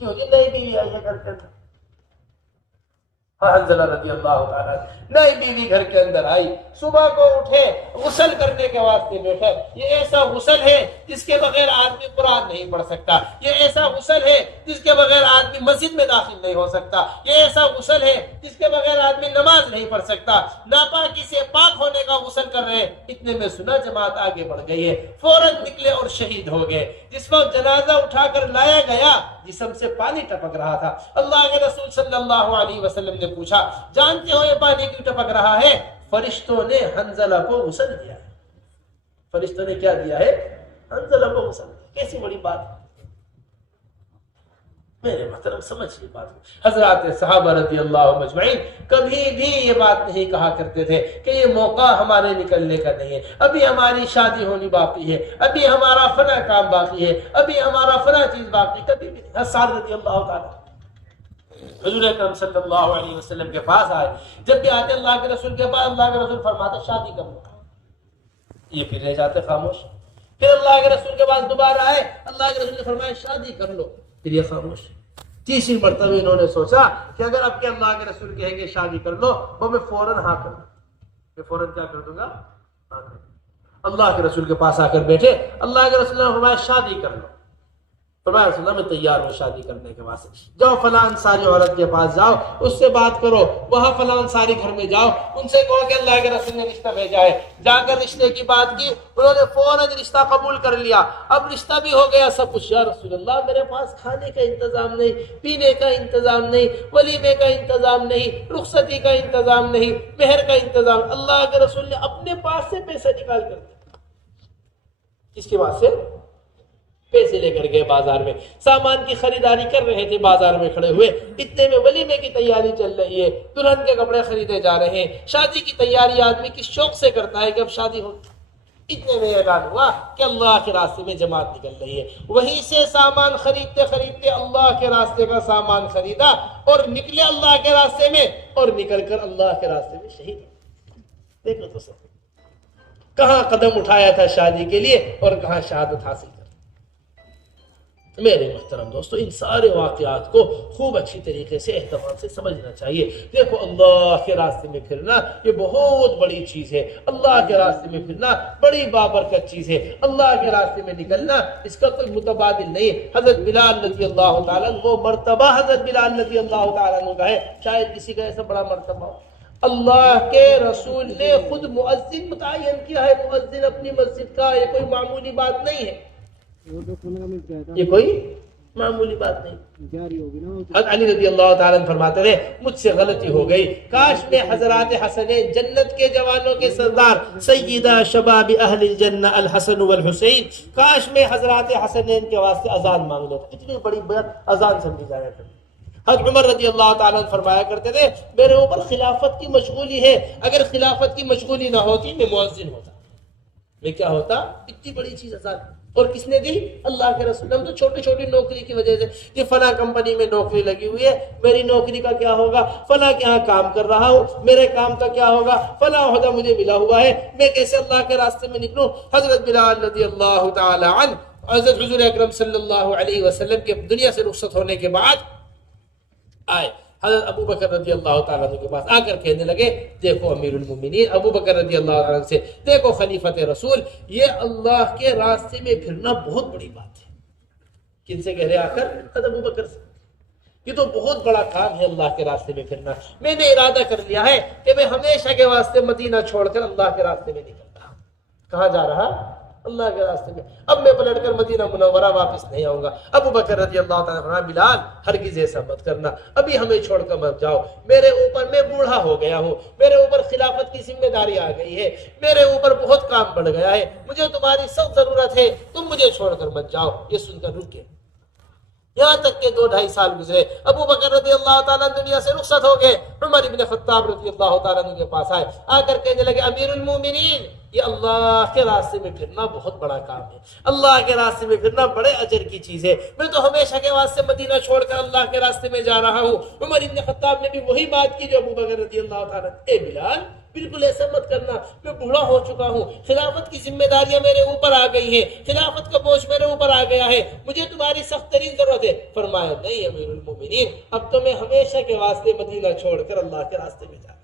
کیوں جی نئی بیوی آئی ہے گھر کے اندر۔ حنظلہ رضی اللہ تعالیٰ نئی بیوی گھر کے اندر آئی، صبح کو اٹھے غسل کرنے کے واسطے بیٹھے، یہ ایسا غسل ہے جس کے بغیر آدمی قرآن نہیں پڑھ سکتا، یہ ایسا غسل ہے جس کے بغیر آدمی مسجد میں داخل نہیں ہو سکتا، یہ ایسا غسل ہے جس کے بغیر آدمی نماز نہیں پڑھ سکتا، ناپاکی سے پاک ہونے کا غسل کر رہے ہیں۔ اتنے میں سنا جماعت آگے بڑھ گئی ہے، فوراً نکلے اور شہید ہو گئے۔ جس وقت جنازہ اٹھا کر لایا گیا جسم سے پانی ٹپک رہا تھا، اللہ کے رسول صلی اللہ علیہ وسلم نے پوچھا جانتے ہو یہ پانی کیوں ٹپک رہا ہے؟ فرشتوں نے حنظلہ کو غسل دیا ہے۔ فرشتوں نے کیا دیا ہے؟ حنظلہ کو غسل دیا۔ کیسی بڑی بات ہے میرے محترم، سمجھیے بات۔ حضرات صحابہ رضی اللہ مجمعین کبھی بھی یہ بات نہیں کہا کرتے تھے کہ یہ موقع ہمارے نکلنے کا نہیں ہے، ابھی ہماری شادی ہونی باقی ہے، ابھی ہمارا فلاں کام باقی ہے، ابھی ہمارا فلاں چیز باقی ہے، کبھی بھی نہیں۔ حسان رضی اللہ تعالیٰ حضور اکرم صلی اللہ علیہ وسلم کے پاس آئے، جب بھی آتے اللہ کے رسول کے پاس اللہ کے رسول فرماتے شادی کر لو، یہ پھر رہ جاتے خاموش۔ پھر اللہ کے رسول کے پاس دوبارہ آئے، اللہ کے رسول نے فرمایا شادی کر لو، پھر یہ خاموش۔ تیسری مرتبہ انہوں نے سوچا کہ اگر اب کے اللہ کے رسول کہیں گے شادی کر لو تو میں فوراً ہاں کر دوں، میں فوراً کیا کر دوں گا؟ ہاں کر دوں۔ اللہ کے رسول کے پاس آ کر بیٹھے، اللہ کے رسول نے فرمایا شادی کر لو، فرمایا رسول اللہ میں تیار ہوں شادی کرنے کے واسطے، جاؤ فلاں انصاری عورت کے پاس جاؤ، اس سے بات کرو، وہاں فلاں انصاری گھر میں جاؤ، ان سے کہو کہ اللہ کے رسول نے رشتہ بھیجا ہے۔ جا کر رشتے کی بات کی، انہوں نے فوراً رشتہ قبول کر لیا، اب رشتہ بھی ہو گیا سب کچھ۔ یا رسول اللہ میرے پاس کھانے کا انتظام نہیں، پینے کا انتظام نہیں، ولیمے کا انتظام نہیں، رخصتی کا انتظام نہیں، مہر کا انتظام۔ اللہ کے رسول نے اپنے پاس سے پیسے نکال کر دیا، اس کے بعد سے پیسے لے کر گئے بازار میں، سامان کی خریداری کر رہے تھے بازار میں کھڑے ہوئے، اتنے میں ولیمے کی تیاری چل رہی ہے، دلہن کے کپڑے خریدے جا رہے ہیں، شادی کی تیاری آدمی کس شوق سے کرتا ہے کہ اب شادی ہو۔ اتنے میں اعلان ہوا کہ اللہ کے راستے میں جماعت نکل رہی ہے، وہیں سے سامان خریدتے خریدتے اللہ کے راستے کا سامان خریدا اور نکلے اللہ کے راستے میں، اور نکل کر اللہ کے راستے میں شہید۔ دیکھو تو سب کہاں قدم اٹھایا تھا شادی کے لیے اور کہاں شہادت حاصل کر. میرے محترم دوستو، ان سارے واقعات کو خوب اچھی طریقے سے اہتمام سے سمجھنا چاہیے. دیکھو، اللہ کے راستے میں پھرنا یہ بہت بڑی چیز ہے. اللہ کے راستے میں پھرنا بڑی بابرکت چیز ہے. اللہ کے راستے میں نکلنا اس کا کوئی متبادل نہیں. حضرت بلال رضی اللہ تعالیٰ وہ مرتبہ حضرت بلال رضی اللہ تعالیٰ کا ہے، شاید کسی کا ایسا بڑا مرتبہ ہو. اللہ کے رسول نے خود مؤذن متعین کیا ہے، مؤذن اپنی مسجد کا. یہ کوئی معمولی بات نہیں ہے، یہ کوئی معمولی بات نہیں. حضرت علی رضی اللہ تعالیٰ عنہ فرماتے تھے مجھ سے غلطی ہو گئی، کاش میں حضرات حسنین جنت کے جوانوں کے سردار سیدہ شباب اہل الجنہ الحسن والحسین، کاش میں حضرات حسنین کے واسطے اذان مانگ لیتا. اتنی بڑی بات اذان سمجھی جایا کرتی. حضرت عمر رضی اللہ تعالیٰ عنہ فرمایا کرتے تھے میرے اوپر خلافت کی مشغولی ہے، اگر خلافت کی مشغولی نہ ہوتی میں مؤذن ہوتا. میں کیا ہوتا؟ اتنی بڑی چیز اذان. اور کس نے دی؟ اللہ کے رسول. ہم تو چھوٹی چھوٹی نوکری کی وجہ سے کہ فلاں کمپنی میں نوکری لگی ہوئی ہے، میری نوکری کا کیا ہوگا؟ فلاں کے ہاں کام کر رہا ہوں، میرے کام کا کیا ہوگا؟ فلاں عہدہ مجھے ملا ہوا ہے، میں کیسے اللہ کے راستے میں نکلوں؟ حضرت بلال رضی اللہ تعالی عنہ حضرت حضور اکرم صلی اللہ علیہ وسلم کے دنیا سے رخصت ہونے کے بعد آئے حضرت ابو بکر رضی اللہ تعالیٰ عنہ کے پاس. آ کر کہنے لگے دیکھو امیر المومنین ابو بکر رضی اللہ عنہ سے، دیکھو خلیفۃ رسول، یہ اللہ کے راستے میں پھرنا بہت بڑی بات ہے. کن سے کہہ رہے آ کر؟ حضرت ابو بکر سے. یہ تو بہت بڑا کام ہے اللہ کے راستے میں پھرنا. میں نے ارادہ کر لیا ہے کہ میں ہمیشہ کے واسطے مدینہ چھوڑ کر اللہ کے راستے میں نکلتا ہوں. کہاں جا رہا؟ اللہ کے راستے میں. اب میں پلٹ کر مدینہ منورہ واپس نہیں آؤں گا. ابو بکر رضی اللہ تعالیٰ عنہ بلال ہرگز ایسا مت کرنا، ابھی ہمیں چھوڑ کر مت جاؤ. میرے اوپر، میں بوڑھا ہو گیا ہوں، میرے اوپر خلافت کی ذمہ داری آ گئی ہے، میرے اوپر بہت کام بڑھ گیا ہے، مجھے تمہاری سخت ضرورت ہے، تم مجھے چھوڑ کر مت جاؤ. یہ سن کر رکے. یہاں تک کہ 2-2.5 سال گزرے. ابو بکر رضی اللہ تعالیٰ دنیا سے رخصت ہو گئے. عمر ابن خطاب رضی اللہ تعالیٰ عنہ کے پاس آئے. آ کر کہنے لگے امیر المومنین، یہ اللہ کے راستے میں پھرنا بہت بڑا کام ہے، اللہ کے راستے میں پھرنا بڑے اجر کی چیز ہے. میں تو ہمیشہ کے واسطے مدینہ چھوڑ کر اللہ کے راستے میں جا رہا ہوں. عمر ابن خطاب نے بھی وہی بات کی جو ابو بکر رضی اللہ تعالیٰ. اے بلال، بالکل ایسا مت کرنا، میں بوڑھا ہو چکا ہوں، خلافت کی ذمہ داریاں میرے اوپر آ گئی ہیں، خلافت کا بوجھ میرے اوپر آ گیا ہے، مجھے تمہاری سخت ترین ضرورت ہے. فرمایا نہیں امیر المومنین، اب تو میں ہمیشہ کے واسطے مدینہ چھوڑ کر اللہ کے راستے میں جا رہا ہوں.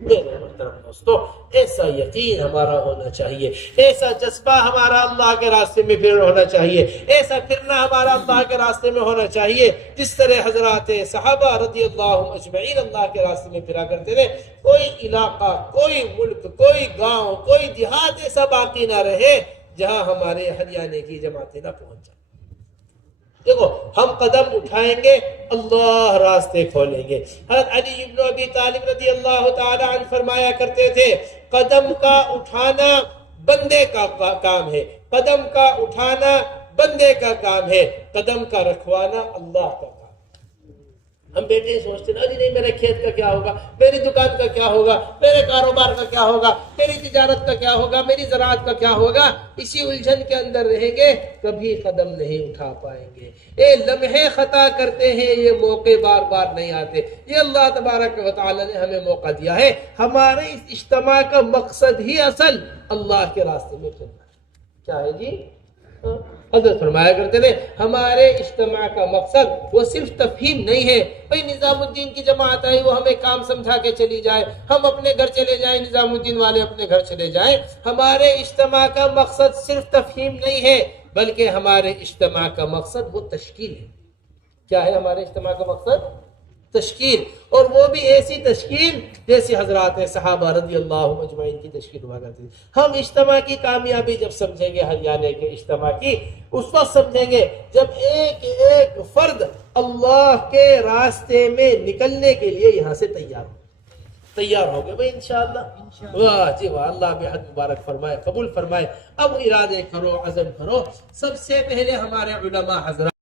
میرے محترم دوستو، ایسا یقین ہمارا ہونا چاہیے، ایسا جذبہ ہمارا اللہ کے راستے میں پھر ہونا چاہیے، ایسا پھرنا ہمارا اللہ کے راستے میں ہونا چاہیے جس طرح حضرات صحابہ رضی اللہ اجمعین اللہ کے راستے میں پھرا کرتے تھے. کوئی علاقہ، کوئی ملک، کوئی گاؤں، کوئی دیہات ایسا باقی نہ رہے جہاں ہمارے ہریانے کی جماعتیں نہ پہنچ جائیں. دیکھو، ہم قدم اٹھائیں گے اللہ راستے کھولیں گے. حضرت علی بن ابی طالب رضی اللہ تعالی عنہ فرمایا کرتے تھے قدم کا اٹھانا بندے کا کام ہے، قدم کا اٹھانا بندے کا کام ہے، قدم کا رکھوانا اللہ کا کام. ہم بیٹے سوچتے ہیں ارے نہیں میرے کھیت کا کیا ہوگا، میری دکان کا کیا ہوگا، میرے کاروبار کا کیا ہوگا، میری تجارت کا کیا ہوگا، میری زراعت کا کیا ہوگا. اسی الجھن کے اندر رہیں گے، کبھی قدم نہیں اٹھا پائیں گے. اے لمحے خطا کرتے ہیں، یہ موقع بار بار نہیں آتے. یہ اللہ تبارک و تعالی نے ہمیں موقع دیا ہے. ہمارے اس اجتماع کا مقصد ہی اصل اللہ کے راستے میں چلنا. کیا ہے جی؟ حضرت فرمایا کرتے تھے ہمارے اجتماع کا مقصد وہ صرف تفہیم نہیں ہے. بھئی نظام الدین کی جماعت آئی، وہ ہمیں کام سمجھا کے چلی جائے، ہم اپنے گھر چلے جائیں، نظام الدین والے اپنے گھر چلے جائیں. ہمارے اجتماع کا مقصد صرف تفہیم نہیں ہے، بلکہ ہمارے اجتماع کا مقصد وہ تشکیل ہے. کیا ہے ہمارے اجتماع کا مقصد؟ تشکیل. اور وہ بھی ایسی تشکیل جیسی حضرات صحابہ رضی اللہ اجمعین کی تشکیل ہوا کرتی تھی. ہم اجتماع کی کامیابی جب سمجھیں گے، ہریانے کے اجتماع کی اس وقت سمجھیں گے جب ایک ایک فرد اللہ کے راستے میں نکلنے کے لیے یہاں سے تیار ہو گئے. بھائی انشاءاللہ. واہ جی واہ، اللہ بہت مبارک فرمائے، قبول فرمائے. اب ارادے کرو، عزم کرو. سب سے پہلے ہمارے علماء حضرات